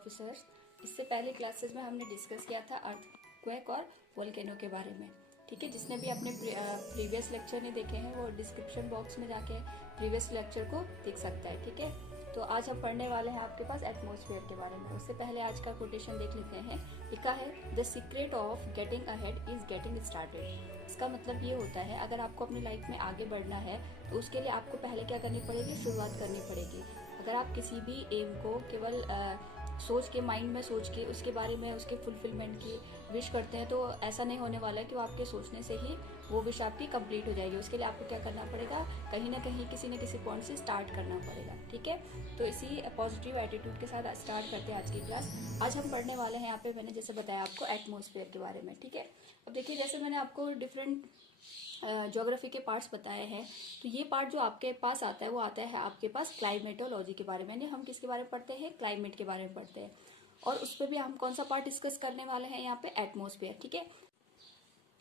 Officers. इससे पहले classes में हमने डिस्कस किया था अर्थक्वेक और वोल्केनो के बारे में। ठीक है, जिसने भी अपने प्रीवियस लेक्चर नहीं देखे हैं वो डिस्क्रिप्शन बॉक्स में जाके प्रीवियस लेक्चर को देख सकता है। ठीक है, तो आज हम पढ़ने वाले हैं आपके पास एटमॉस्फेयर के बारे में। उससे पहले आज का कोटेशन देख लेते हैं। लिखा है, the secret of getting ahead is getting started. इसका मतलब ये होता है, अगर आपको अपनी लाइफ में आगे बढ़ना है तो उसके लिए आपको पहले क्या करनी पड़ेगी, शुरुआत करनी पड़ेगी। अगर आप किसी भी एम को केवल सोच के, माइंड में सोच के उसके बारे में, उसके फुलफिलमेंट की विश करते हैं, तो ऐसा नहीं होने वाला है कि वो आपके सोचने से ही वो विश आपकी कंप्लीट हो जाएगी। उसके लिए आपको क्या करना पड़ेगा, कहीं ना कहीं किसी न किसी पॉइंट से स्टार्ट करना पड़ेगा। ठीक है, तो इसी पॉजिटिव एटीट्यूड के साथ स्टार्ट करते हैं आज की क्लास। आज हम पढ़ने वाले हैं, यहाँ पे मैंने जैसे बताया आपको एटमॉस्फेयर के बारे में। ठीक है, अब देखिए, जैसे मैंने आपको डिफरेंट ज्योग्राफी के पार्ट्स बताए हैं, तो ये पार्ट जो आपके पास आता है वो आता है आपके पास क्लाइमेटोलॉजी के बारे में। यानी हम किसके बारे में पढ़ते हैं, क्लाइमेट के बारे में पढ़ते हैं। और उस पर भी हम कौन सा पार्ट डिस्कस करने वाले हैं यहाँ पे, एटमॉस्फेयर। ठीक है,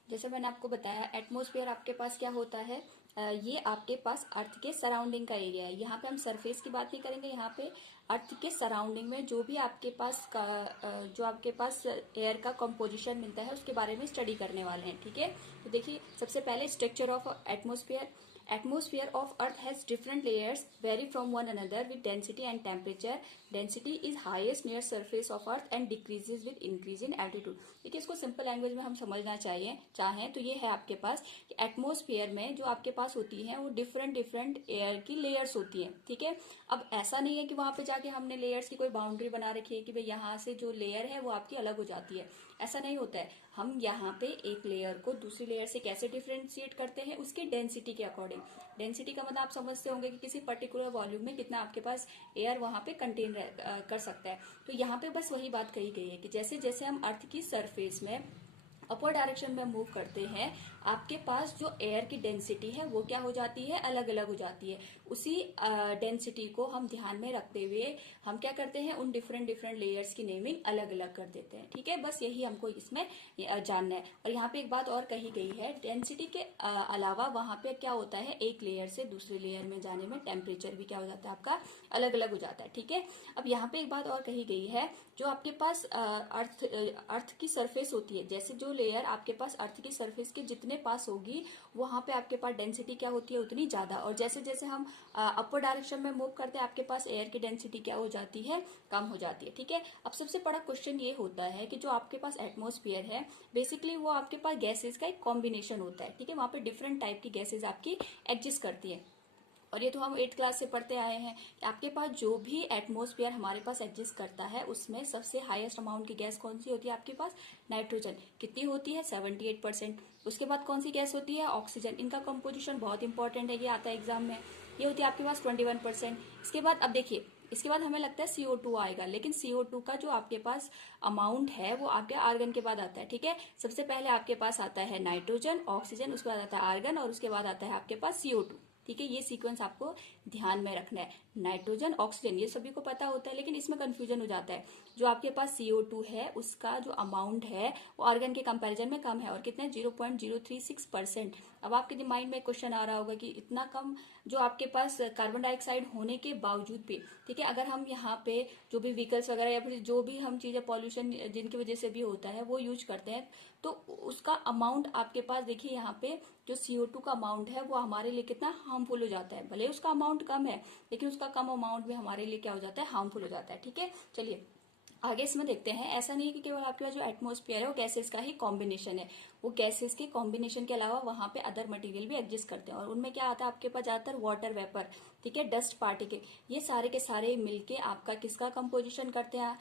जैसे मैंने आपको बताया एटमॉस्फेयर आपके पास क्या होता है, ये आपके पास अर्थ के सराउंडिंग का एरिया है। यहाँ पे हम सरफेस की बात नहीं करेंगे, यहाँ पे अर्थ के सराउंडिंग में जो भी आपके पास जो आपके पास एयर का कंपोजिशन मिलता है उसके बारे में स्टडी करने वाले हैं। ठीक है, तो देखिए, सबसे पहले structure of atmosphere. Atmosphere of Earth has different layers, vary from one another with density and temperature. Density is highest near surface of Earth and decreases with increase in altitude. देखिए, इसको सिंपल लैंग्वेज में हम समझना चाहें तो ये है आपके पास कि एटमॉस्फेयर में जो आपके पास होती है वो डिफरेंट एयर की लेयर्स होती है। ठीक है, अब ऐसा नहीं है कि वहां पे जाके हमने लेयर्स की कोई बाउंड्री बना रखी है कि भाई यहाँ से जो लेयर है वो आपकी अलग हो जाती है। ऐसा नहीं होता है। हम यहाँ पे एक लेयर को दूसरी लेयर से कैसे डिफ्रेंशिएट करते हैं, उसकी डेंसिटी के अकॉर्डिंग। डेंसिटी का मतलब आप समझते होंगे कि किसी पर्टिकुलर वॉल्यूम में कितना आपके पास एयर वहां पे कंटेन कर सकता है। तो यहाँ पे बस वही बात कही गई है कि जैसे जैसे हम अर्थ की सरफेस में अपर डायरेक्शन में मूव करते हैं, आपके पास जो एयर की डेंसिटी है वो क्या हो जाती है, अलग अलग हो जाती है। उसी डेंसिटी को हम ध्यान में रखते हुए हम क्या करते हैं, उन डिफरेंट लेयर्स की नेमिंग अलग अलग कर देते हैं। ठीक है, बस यही हमको इसमें जानना है। और यहाँ पे एक बात और कही गई है, डेंसिटी के अलावा वहां पे क्या होता है, एक लेयर से दूसरे लेयर में जाने में टेम्परेचर भी क्या हो जाता है, आपका अलग अलग हो जाता है। ठीक है, अब यहाँ पे एक बात और कही गई है, जो आपके पास अर्थ की सरफेस होती है, जैसे जो लेयर आपके पास अर्थ की सरफेस के जितने पास होगी वहां पे आपके पास डेंसिटी क्या होती है, उतनी ज्यादा। और जैसे जैसे हम अपर डायरेक्शन में मूव करते हैं, आपके पास एयर की डेंसिटी क्या हो जाती है, कम हो जाती है। ठीक है, अब सबसे बड़ा क्वेश्चन ये होता है कि जो आपके पास एटमॉस्फेयर है, बेसिकली वो आपके पास गैसेज का एक कॉम्बिनेशन होता है। ठीक है, वहां पे डिफरेंट टाइप की गैसेज आपकी एग्जिस्ट करती है। और ये तो हम 8th क्लास से पढ़ते आए हैं कि आपके पास जो भी एटमॉस्फेयर हमारे पास एग्जिस्ट करता है उसमें सबसे हाईएस्ट अमाउंट की गैस कौन सी होती है, आपके पास नाइट्रोजन। कितनी होती है, 78%। उसके बाद कौन सी गैस होती है, ऑक्सीजन। इनका कंपोजिशन बहुत इंपॉर्टेंट है, ये आता है एग्जाम में। ये होती है आपके पास 21%। इसके बाद अब देखिए, इसके बाद हमें लगता है CO2 आएगा, लेकिन CO2 का जो आपके पास अमाउंट है वो आपके आर्गन के बाद आता है। ठीक है, सबसे पहले आपके पास आता है नाइट्रोजन, ऑक्सीजन, उसके बाद आता है आर्गन और उसके बाद आता है आपके पास CO2। ठीक है, ये सीक्वेंस आपको ध्यान में रखना है। नाइट्रोजन, ऑक्सीजन, ये सभी को पता होता है, लेकिन इसमें कंफ्यूजन हो जाता है। जो आपके पास CO2 है उसका जो अमाउंट है वो आर्गन के कंपैरिजन में कम है, और कितना, 0.036%। अब आपके माइंड में क्वेश्चन आ रहा होगा कि इतना कम जो आपके पास कार्बन डाइऑक्साइड होने के बावजूद भी, ठीक है, अगर हम यहाँ पे जो भी व्हीकल्स वगैरह या फिर जो भी हम चीजें पॉल्यूशन जिनकी वजह से भी होता है वो यूज करते हैं, तो उसका अमाउंट आपके पास देखिए, यहाँ पे जो CO2 का अमाउंट है वो हमारे लिए कितना हार्मफुल हो जाता है। भले उसका अमाउंट कम है, लेकिन उसका कम अमाउंट भी हमारे लिए क्या हो जाता है, हार्मफुल हो जाता है। ठीक है, चलिए आगे इसमें देखते हैं। ऐसा नहीं है कि केवल आपके पास जो एटमॉस्फेयर है वो गैसेस का ही कॉम्बिनेशन है, वो गैसेस के कॉम्बिनेशन के अलावा वहां पे अदर मटेरियल भी एग्जिस्ट करते हैं, और उनमें क्या आता है आपके पास ज्यादातर वाटर वेपर, ठीक है, डस्ट पार्टिकल, ये सारे के सारे मिलके आपका किसका कंपोजिशन करते हैं,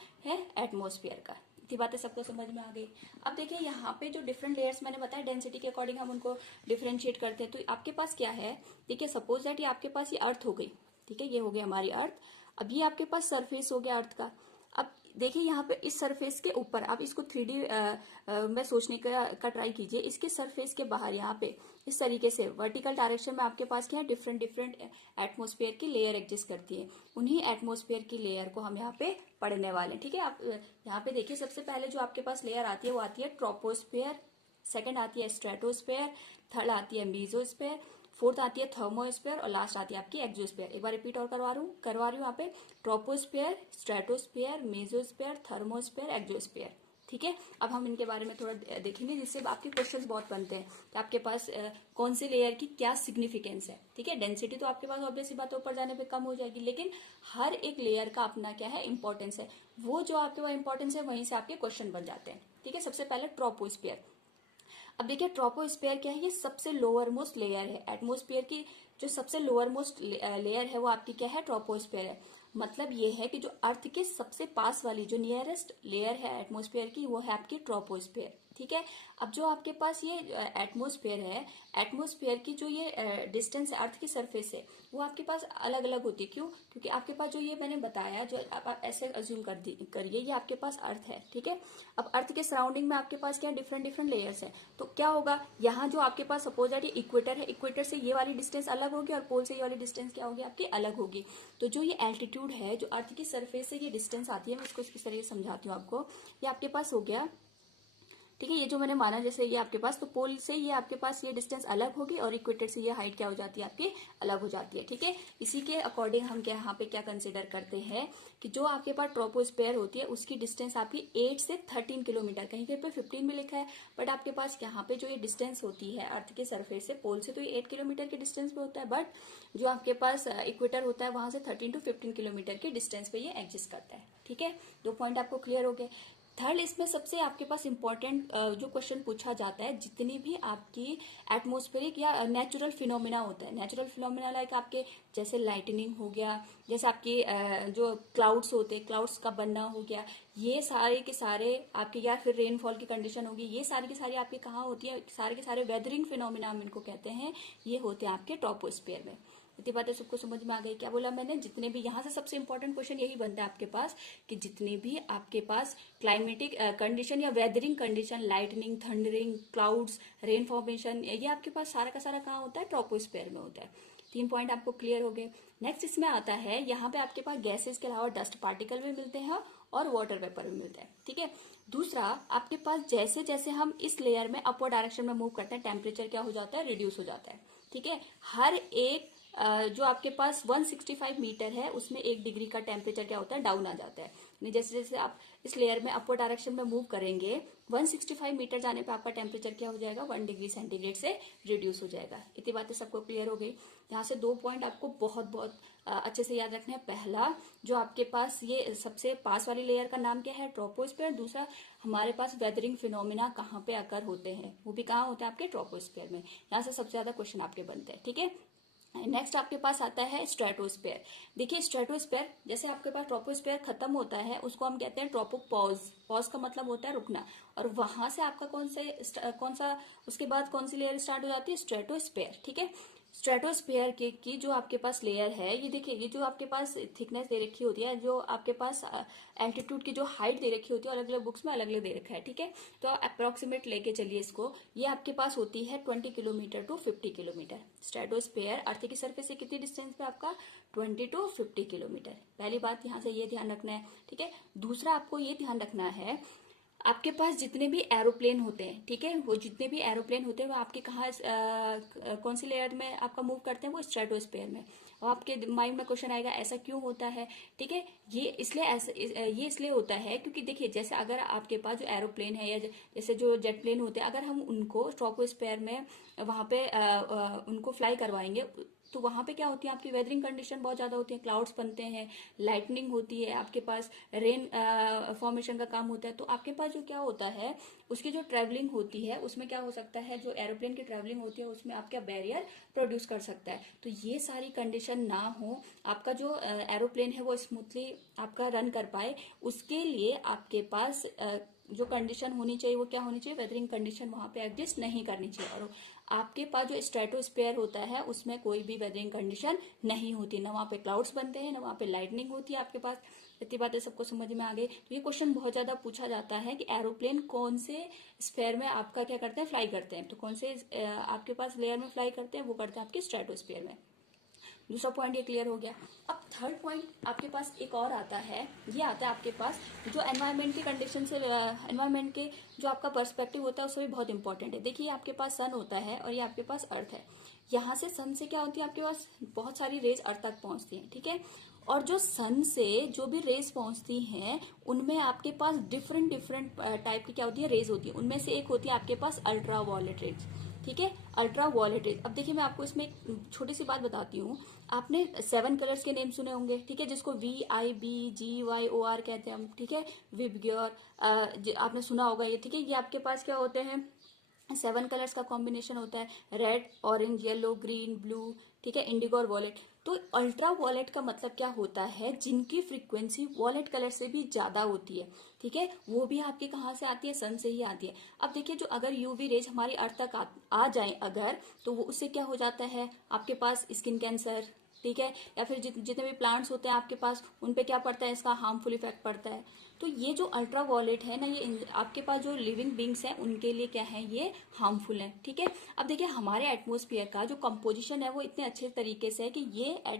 एटमॉस्फेयर का। इतनी बातें सबको समझ में आ गई। अब देखिए, यहाँ पे जो डिफरेंट लेयर्स मैंने बताया, डेंसिटी के अकॉर्डिंग हम उनको डिफरेंशिएट करते हैं। तो आपके पास क्या है, देखिए, सपोज दैट ये आपके पास ये अर्थ हो गई। ठीक है, ये हो गई हमारी अर्थ। अब ये आपके पास सरफेस हो गया अर्थ का। अब देखिए, यहाँ पे इस सरफेस के ऊपर आप इसको 3D में सोचने का ट्राई कीजिए। इसके सरफेस के बाहर यहाँ पे इस तरीके से वर्टिकल डायरेक्शन में आपके पास क्या है, डिफरेंट एटमॉस्फेयर की लेयर एग्जिस्ट करती है। उन्हीं एटमॉस्फेयर की लेयर को हम यहाँ पे पढ़ने वाले हैं। ठीक है, आप यहाँ पे देखिए, सबसे पहले जो आपके पास लेयर आती है वो आती है ट्रोपोस्फेयर, सेकंड आती है स्ट्रेटोस्फेयर, थर्ड आती है मीजोस्फेयर, फोर्थ आती है थर्मोस्फेयर और लास्ट आती है आपकी एक्सोस्फेयर। एक बार रिपीट और करवा रही हूँ यहाँ पे, troposphere, stratosphere, mesosphere, thermosphere, exosphere. ठीक है, अब हम इनके बारे में थोड़ा देखेंगे, जिससे आपके क्वेश्चंस बहुत बनते हैं कि आपके पास कौन से लेयर की क्या सिग्निफिकेंस है। ठीक है, डेंसिटी तो आपके पास ऑब्वियसली बात ऊपर जाने पे कम हो जाएगी, लेकिन हर एक लेयर का अपना क्या है, इंपॉर्टेंस है। वो जो आपके पास इंपॉर्टेंस है वहीं से आपके क्वेश्चन बन जाते हैं। ठीक है, सबसे पहले ट्रोपोस्फेयर। अब देखिए ट्रोपोस्फेयर क्या है, ये सबसे लोअर मोस्ट लेयर है। एटमोस्फेयर की जो सबसे लोअर मोस्ट लेयर है वो आपकी क्या है, ट्रोपोस्फेयर है। मतलब ये है कि जो अर्थ के सबसे पास वाली जो नियरेस्ट लेयर है एटमोस्फेयर की, वो है आपकी ट्रोपोस्फेयर। ठीक है, अब जो आपके पास ये एटमोस्फेयर है, एटमोस्फेयर की जो ये डिस्टेंस है अर्थ की सरफेस से, वो आपके पास अलग अलग होती है। क्यों? क्योंकि आपके पास जो ये मैंने बताया, जो आप ऐसे अज्यूम करिए ये आपके पास अर्थ है। ठीक है, अब अर्थ के सराउंडिंग में आपके पास क्या डिफरेंट डिफरेंट लेयर्स हैं। तो क्या होगा, यहाँ जो आपके पास सपोज दैट ये इक्वेटर है, इक्वेटर से ये वाली डिस्टेंस अलग होगी और पोल से ये वाली डिस्टेंस क्या होगी आपकी, अलग होगी। तो जो ये एल्टीट्यूड है, जो अर्थ की सरफेस से ये डिस्टेंस आती है, मैं इसको इस तरह से समझाती हूँ आपको। ये आपके पास हो गया, ठीक है, ये जो मैंने माना जैसे ये आपके पास, तो पोल से ये आपके पास ये डिस्टेंस अलग होगी और इक्वेटर से ये हाइट क्या हो जाती है आपकी, अलग हो जाती है। ठीक है, इसी के अकॉर्डिंग हम क्या यहाँ पे क्या कंसिडर करते हैं कि जो आपके पास ट्रोपोस्फेयर होती है उसकी डिस्टेंस आपकी 8 से 13 किलोमीटर, कहीं कहीं पे 15 भी लिखा है, बट आपके पास यहाँ पे जो ये डिस्टेंस होती है अर्थ के सरफेस से, पोल से तो ये 8 किलोमीटर के डिस्टेंस पे होता है, बट जो आपके पास इक्वेटर होता है वहां से 13 टू 15 किलोमीटर के डिस्टेंस पे ये एग्जिस्ट करता है। ठीक है, 2 पॉइंट आपको क्लियर हो गए। थर्ड, इसमें सबसे आपके पास इंपॉर्टेंट जो क्वेश्चन पूछा जाता है, जितनी भी आपकी एटमॉस्फेरिक या नेचुरल फिनोमिना होता है, नेचुरल फिनोमिना लाइक आपके जैसे लाइटनिंग हो गया, जैसे आपके जो क्लाउड्स होते हैं, क्लाउड्स का बनना हो गया, ये सारे के सारे आपके, या फिर रेनफॉल की कंडीशन होगी, ये सारी की सारी आपके कहाँ होती है, सारे के सारे वेदरिंग फिनोमिना हम इनको कहते हैं, ये होते हैं आपके ट्रोपोस्फेयर में। इतनी बातें सबको समझ में आ गई? क्या बोला मैंने, जितने भी यहाँ से सबसे इंपॉर्टेंट क्वेश्चन यही बनता है आपके पास कि जितने भी आपके पास क्लाइमेटिक कंडीशन या weathering condition, lightning, thundering, clouds, rain formation, ये आपके पास सारा का सारा कहाँ होता है, ट्रोपोस्फेयर में होता है। 3 पॉइंट आपको क्लियर हो गए। नेक्स्ट इसमें आता है, यहाँ पे आपके पास गैसेस के अलावा डस्ट पार्टिकल भी मिलते हैं और वाटर वेपर भी मिलता है। ठीक है, दूसरा आपके पास जैसे जैसे हम इस लेयर में अपवर्ड डायरेक्शन में मूव करते हैं, टेम्परेचर क्या हो जाता है, रिड्यूस हो जाता है। ठीक है, हर एक जो आपके पास 165 मीटर है उसमें 1 डिग्री का टेम्परेचर क्या होता है, डाउन आ जाता है। जैसे जैसे आप इस लेयर में अपवर्ड डायरेक्शन में मूव करेंगे, 165 मीटर जाने पे आपका टेम्परेचर क्या हो जाएगा, 1 डिग्री सेंटीग्रेड से रिड्यूस हो जाएगा। इतनी बातें सबको क्लियर हो गई। यहाँ से 2 पॉइंट आपको बहुत बहुत अच्छे से याद रखना है। पहला, जो आपके पास ये सबसे पास वाली लेयर का नाम क्या है, ट्रोपोस्फेयर। दूसरा, हमारे पास वेदरिंग फिनोमिना कहाँ पे अकर होते हैं, वो भी कहाँ होते हैं, आपके ट्रोपोस्फेयर में। यहाँ से सबसे ज्यादा क्वेश्चन आपके बनते हैं। ठीक है, नेक्स्ट आपके पास आता है स्ट्रेटोस्फेयर। देखिए स्ट्रेटोस्फेयर, जैसे आपके पास ट्रोपोस्फेयर खत्म होता है उसको हम कहते हैं ट्रोपोपॉज। पॉज का मतलब होता है रुकना, और वहां से आपका कौन सा उसके बाद कौन सी लेयर स्टार्ट हो जाती है, स्ट्रेटोस्फेयर। ठीक है, स्ट्रेटोस्फेयर की जो आपके पास लेयर है, ये देखिए, ये जो आपके पास थिकनेस दे रखी होती है, जो आपके पास एल्टीट्यूड की जो हाइट दे रखी होती है, अलग अलग बुक्स में अलग अलग दे रखा है। ठीक है, तो अप्रोक्सीमेट लेके चलिए इसको, ये आपके पास होती है 20 किलोमीटर टू 50 किलोमीटर। स्ट्रेटोस्फेयर अर्थ की सरफेस से कितनी डिस्टेंस पे आपका, 20 टू 50 किलोमीटर। पहली बात यहाँ से ये ध्यान रखना है। ठीक है, दूसरा आपको ये ध्यान रखना है, आपके पास जितने भी एरोप्लेन होते हैं, ठीक है, वो जितने भी एरोप्लेन होते हैं वो आपके कहाँ कौन सी लेयर में आपका मूव करते हैं, वो स्ट्रेटोस्फेयर में। और आपके माइंड में क्वेश्चन आएगा ऐसा क्यों होता है। ठीक है, ये इसलिए होता है क्योंकि देखिए, जैसे अगर आपके पास जो एरोप्लेन है या जैसे जो जेट प्लेन होते हैं, अगर हम उनको ट्रोपोस्फेयर में वहां पे उनको फ्लाई करवाएंगे, तो वहां पे क्या होती है, आपकी वेदरिंग कंडीशन बहुत ज्यादा होती है, क्लाउड्स बनते हैं, लाइटनिंग होती है, आपके पास रेन फॉर्मेशन का काम होता है। तो आपके पास जो क्या होता है, उसकी जो ट्रेवलिंग होती है उसमें क्या हो सकता है, जो एरोप्लेन की ट्रेवलिंग होती है उसमें आपका बैरियर प्रोड्यूस कर सकता है। तो ये सारी कंडीशन ना हो, आपका जो एरोप्लेन है वो स्मूथली आपका रन कर पाए, उसके लिए आपके पास जो कंडीशन होनी चाहिए वो क्या होनी चाहिए, वेदरिंग कंडीशन वहां पे एग्जिस्ट नहीं करनी चाहिए। और आपके पास जो स्ट्रेटोस्फेयर होता है उसमें कोई भी वेदरिंग कंडीशन नहीं होती, ना वहाँ पे क्लाउड्स बनते हैं, ना वहाँ पे लाइटनिंग होती है आपके पास। इतनी बातें सबको समझ में आ गई। तो ये क्वेश्चन बहुत ज्यादा पूछा जाता है कि एरोप्लेन कौन से स्फेयर में आपका क्या करते हैं, फ्लाई करते हैं। तो कौन से आपके पास लेयर में फ्लाई करते हैं, वो करते हैं आपके स्ट्रेटोस्फेयर में। दूसरा पॉइंट ये क्लियर हो गया। अब थर्ड पॉइंट आपके पास एक और आता है, ये आता है आपके पास जो एनवायरनमेंट की कंडीशन से, एनवायरनमेंट के जो आपका पर्सपेक्टिव होता है उससे भी बहुत इंपॉर्टेंट है। देखिए आपके पास सन होता है और ये आपके पास अर्थ है। यहाँ से सन से क्या होती है, आपके पास बहुत सारी रेज अर्थ तक पहुंचती हैं, ठीक है। और जो सन से जो भी रेज पहुंचती हैं उनमें आपके पास डिफरेंट डिफरेंट टाइप की क्या होती है, रेज होती है। उनमें से एक होती है आपके पास अल्ट्रा वायलेट रेज, ठीक है, अल्ट्रा वायलेट रेज। अब देखिए मैं आपको इसमें एक छोटी सी बात बताती हूँ। आपने 7 कलर्स के नेम सुने होंगे, ठीक है, जिसको VIBGYOR कहते हैं हम, ठीक है, विबग्योर, आपने सुना होगा ये, ठीक है। ये आपके पास क्या होते हैं, 7 कलर्स का कॉम्बिनेशन होता है, red, orange, yellow, green, blue, ठीक है, इंडिगो और वॉलेट। तो अल्ट्रा वॉलेट का मतलब क्या होता है, जिनकी फ्रीक्वेंसी वॉलेट कलर से भी ज्यादा होती है, ठीक है, वो भी आपके कहाँ से आती है, सन से ही आती है। अब देखिए जो अगर यूवी रेज हमारी अर्थ तक आ जाए अगर, तो वो उससे क्या हो जाता है, आपके पास स्किन कैंसर, ठीक है, या फिर जितने भी प्लांट्स होते हैं आपके पास उन पे क्या पड़ता है, इसका हार्मफुल इफेक्ट पड़ता है। तो ये जो अल्ट्रा वॉलेट है ना, ये आपके पास जो लिविंग बींग्स हैं उनके लिए क्या है, ये हार्मफुल है, ठीक है। अब देखिए हमारे एटमॉस्फेयर का जो कंपोजिशन है वो इतने अच्छे तरीके से है कि ये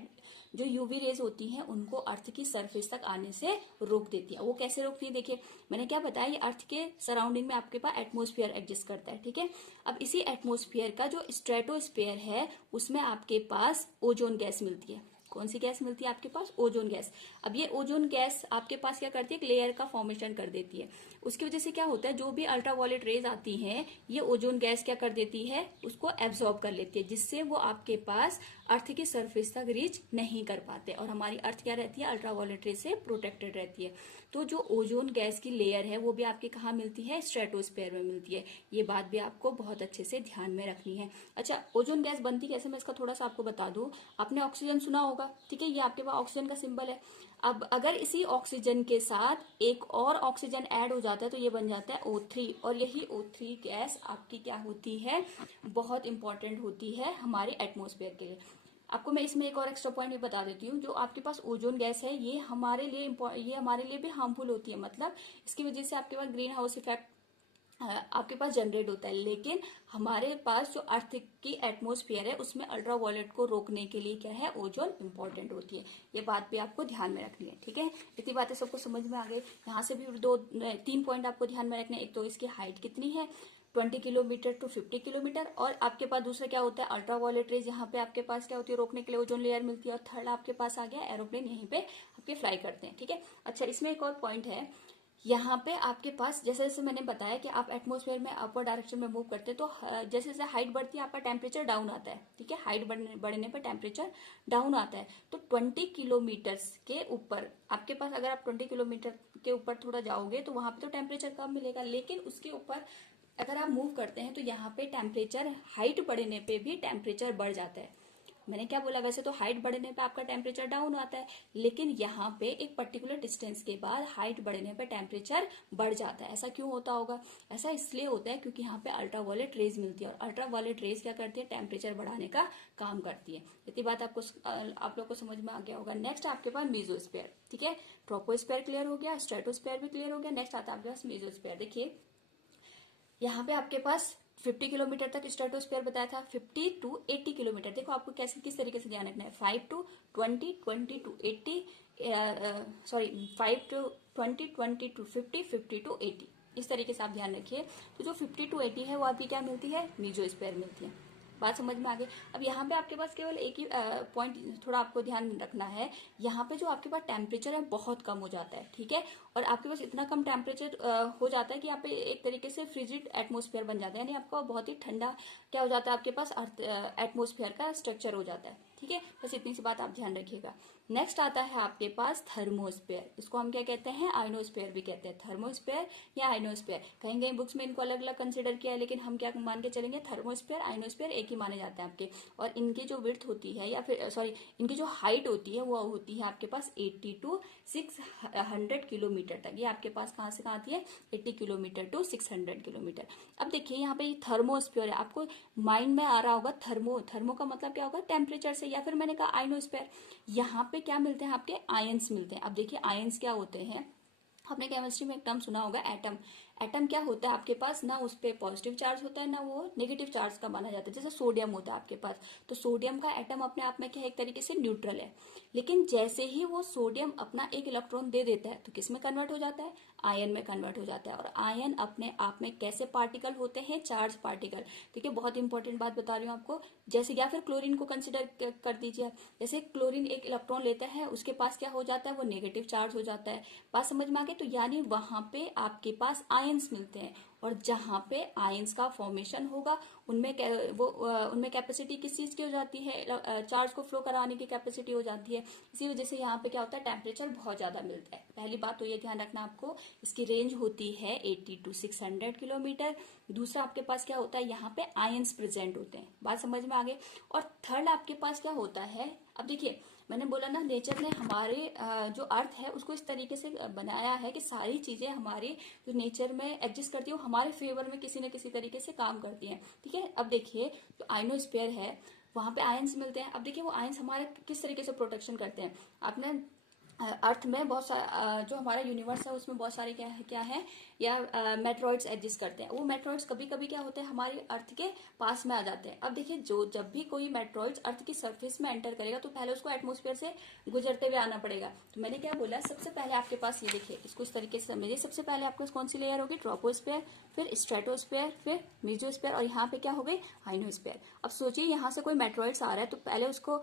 जो यूवी रेज होती हैं उनको अर्थ की सरफेस तक आने से रोक देती है। वो कैसे रोकती है, देखिए मैंने क्या बताया, ये अर्थ के सराउंडिंग में आपके पास एटमॉस्फेयर एग्जिस्ट करता है, ठीक है। अब इसी एटमॉस्फेयर का जो स्ट्रेटोस्फेयर है उसमें आपके पास ओजोन गैस मिलती है। कौन सी गैस मिलती है आपके पास, ओजोन गैस। अब ये ओजोन गैस आपके पास क्या करती है, एक लेयर का फॉर्मेशन कर देती है। उसकी वजह से क्या होता है, जो भी अल्ट्रावायलेट रेज आती हैं ये ओजोन गैस क्या कर देती है, उसको एब्जॉर्ब कर लेती है, जिससे वो आपके पास अर्थ की सरफेस तक रीच नहीं कर पाते और हमारी अर्थ क्या रहती है, अल्ट्रावायलेट रेज से प्रोटेक्टेड रहती है। तो जो ओजोन गैस की लेयर है वो भी आपके कहाँ मिलती है, स्ट्रेटोस्फेयर में मिलती है। ये बात भी आपको बहुत अच्छे से ध्यान में रखनी है। अच्छा ओजोन गैस बनती कैसे, मैं इसका थोड़ा सा आपको बता दूं। आपने ऑक्सीजन सुना होगा, ठीक है, ये आपके पास ऑक्सीजन का सिंबल है। अब अगर इसी ऑक्सीजन के साथ एक और ऑक्सीजन ऐड हो जाता है तो ये बन जाता है O3, और यही O3 गैस आपकी क्या होती है, बहुत इंपॉर्टेंट होती है हमारे एटमॉस्फेयर के लिए। आपको मैं इसमें एक और एक्स्ट्रा पॉइंट ये बता देती हूँ, जो आपके पास ओजोन गैस है ये हमारे लिए भी हार्मफुल होती है। मतलब इसकी वजह से आपके पास ग्रीन हाउस इफेक्ट आपके पास जनरेट होता है, लेकिन हमारे पास जो अर्थ की एटमॉस्फेयर है उसमें अल्ट्रावायलेट को रोकने के लिए क्या है, ओजोन इंपॉर्टेंट होती है। ये बात भी आपको ध्यान में रखनी है, ठीक है। इतनी बातें सबको समझ में आ गई। यहाँ से भी 3 पॉइंट आपको ध्यान में रखने, एक तो इसकी हाइट कितनी है, 20 किलोमीटर टू 50 किलोमीटर, और आपके पास दूसरा क्या होता है, अल्ट्रावायलेट रेज, यहाँ पे आपके पास क्या होती है, रोकने के लिए ओजोन लेयर मिलती है। और थर्ड आपके पास आ गया एरोप्लेन, यहीं पे आपके फ्लाई करते हैं, ठीक है। अच्छा इसमें एक और पॉइंट है, यहाँ पे आपके पास जैसे जैसे मैंने बताया कि आप एटमॉस्फेयर में अपर डायरेक्शन में मूव करते हैं तो जैसे जैसे हाइट बढ़ती है आपका टेम्परेचर डाउन आता है, ठीक है, हाइट बढ़ने पर टेम्परेचर डाउन आता है। तो 20 किलोमीटर के ऊपर आपके पास, अगर आप 20 किलोमीटर के ऊपर थोड़ा जाओगे तो वहां पे तो टेम्परेचर कम मिलेगा, लेकिन उसके ऊपर अगर आप मूव करते हैं तो यहाँ पे टेम्परेचर, हाइट बढ़ने पे भी टेम्परेचर बढ़ जाता है। मैंने क्या बोला, वैसे तो हाइट बढ़ने पे आपका टेम्परेचर डाउन आता है, लेकिन यहाँ पे एक पर्टिकुलर डिस्टेंस के बाद हाइट बढ़ने पे टेम्परेचर बढ़ जाता है। ऐसा क्यों होता होगा, ऐसा इसलिए होता है क्योंकि यहाँ पे अल्ट्रावायलेट रेज मिलती है, और अल्ट्रावायलेट रेज क्या करती है, टेम्परेचर बढ़ाने का काम करती है। इतनी बात आप लोग को समझ में आ गया होगा। नेक्स्ट आपके पास मीजोस्फीयर, ठीक है, ट्रोपोस्फीयर क्लियर हो गया, स्ट्रेटोस्फीयर भी क्लियर हो गया। नेक्स्ट आता है आपके पास मीजोस्फीयर। देखिए यहाँ पे आपके पास 50 किलोमीटर तक स्ट्रेटोस्फीयर बताया था, 50 टू 80 किलोमीटर। देखो आपको कैसे किस तरीके से ध्यान रखना है, 5 to 20, 20 to 80, sorry 5 to 20, 20 to 50, 50 to 80, इस तरीके से आप ध्यान रखिए। तो जो 50 टू 80 है वो आपकी क्या मिलती है, मीजोस्फीयर मिलती है। बात समझ में आ गई। अब यहाँ पे आपके पास केवल एक ही पॉइंट थोड़ा आपको ध्यान रखना है, यहाँ पे जो आपके पास टेम्परेचर है बहुत कम हो जाता है, ठीक है, और आपके पास इतना कम टेम्परेचर हो जाता है कि यहाँ पे एक तरीके से फ्रिजिड एटमॉस्फेयर बन जाता है, यानी आपका बहुत ही ठंडा क्या हो जाता है, आपके पास एटमॉस्फेयर का स्ट्रक्चर हो जाता है, ठीक है। बस इतनी सी बात आप ध्यान रखिएगा। नेक्स्ट आता है आपके पास थर्मोस्फेयर, इसको हम क्या कहते हैं, आयनोस्फेयर भी कहते हैं, थर्मोस्फेयर या आयनोस्फेयर। कहीं कहीं बुक्स में इनको अलग अलग कंसिडर किया है, लेकिन हम क्या मान के चलेंगे, थर्मोस्फेयर आयनोस्फेयर एक ही माने जाते हैं आपके। और इनकी जो विड्थ होती है, या फिर सॉरी इनकी जो हाइट होती है वो होती है आपके पास 80 टू 600 किलोमीटर तक। ये आपके पास कहाँ से कहाँ आती है, 80 किलोमीटर टू 600 किलोमीटर। अब देखिए यहाँ पे थर्मोस्फीयर है, आपको माइंड में आ रहा होगा थर्मो का मतलब क्या होगा, टेम्परेचर से, या फिर मैंने कहा आयनोस्फीयर। यहाँ पे क्या मिलते हैं, आपके आयंस मिलते हैं। अब देखिए आयंस क्या होते हैं, आपने केमिस्ट्री में एक टर्म सुना होगा एटम। एटम क्या होता है आपके पास, ना उस पर पॉजिटिव चार्ज होता है ना वो नेगेटिव चार्ज का माना जाता है। जैसे सोडियम होता है आपके पास, तो सोडियम का एटम अपने आप में क्या है, एक तरीके से न्यूट्रल है। लेकिन जैसे ही वो सोडियम अपना एक इलेक्ट्रॉन दे देता है तो किस में कन्वर्ट हो जाता है, आयन में कन्वर्ट हो जाता है। और आयन अपने आप में कैसे पार्टिकल होते हैं, चार्ज पार्टिकल। ठीक है, बहुत इंपॉर्टेंट बात बता रही हूँ आपको। जैसे या फिर क्लोरीन को कंसिडर कर दीजिए। जैसे क्लोरीन एक इलेक्ट्रॉन लेता है, उसके पास क्या हो जाता है, वो नेगेटिव चार्ज हो जाता है। बात समझ में आ गई? तो यानी वहां पे आपके पास आयंस मिलते हैं, और जहां पे आयंस का फॉर्मेशन होगा उनमें कैपेसिटी किस चीज की हो जाती है, चार्ज को फ्लो कराने की कैपेसिटी हो जाती है। इसी वजह से यहाँ पे क्या होता है, टेम्परेचर बहुत ज्यादा मिलता है। पहली बात तो ये ध्यान रखना आपको, इसकी रेंज होती है 80 to 600 किलोमीटर। दूसरा आपके पास क्या होता है, यहाँ पे आयंस प्रेजेंट होते हैं। बात समझ में आ गई? और थर्ड आपके पास क्या होता है, अब देखिए मैंने बोला ना, नेचर ने हमारे जो अर्थ है उसको इस तरीके से बनाया है कि सारी चीजें हमारी जो नेचर में एग्जिस्ट करती है वो हमारे फेवर में किसी न किसी तरीके से काम करती हैं। ठीक है, अब देखिए जो आइनोस्फीयर है वहां पे आयंस मिलते हैं। अब देखिए वो आयंस हमारे किस तरीके से प्रोटेक्शन करते हैं। आपने अर्थ में बहुत सारा जो हमारा यूनिवर्स है उसमें बहुत सारे क्या है या मेट्रॉइड्स एग्जिस्ट करते हैं। वो मेट्रॉइड्स कभी कभी क्या होते हैं, हमारी अर्थ के पास में आ जाते हैं। अब देखिए जब भी कोई मेट्रॉइड्स अर्थ की सरफेस में एंटर करेगा तो पहले उसको एटमॉस्फेयर से गुजरते हुए आना पड़ेगा। तो मैंने क्या बोला, सबसे पहले आपके पास ये देखिए, इसको इस तरीके से समझिए। सबसे पहले आपके पास कौन सी लेयर होगी, ट्रोपोस्फेयर, फिर स्ट्रेटोस्फेयर, फिर मेसोस्फेयर, और यहाँ पे क्या हो गई, आइनोस्फेयर। अब सोचिए यहाँ से कोई मेट्रॉइड्स आ रहा है तो पहले उसको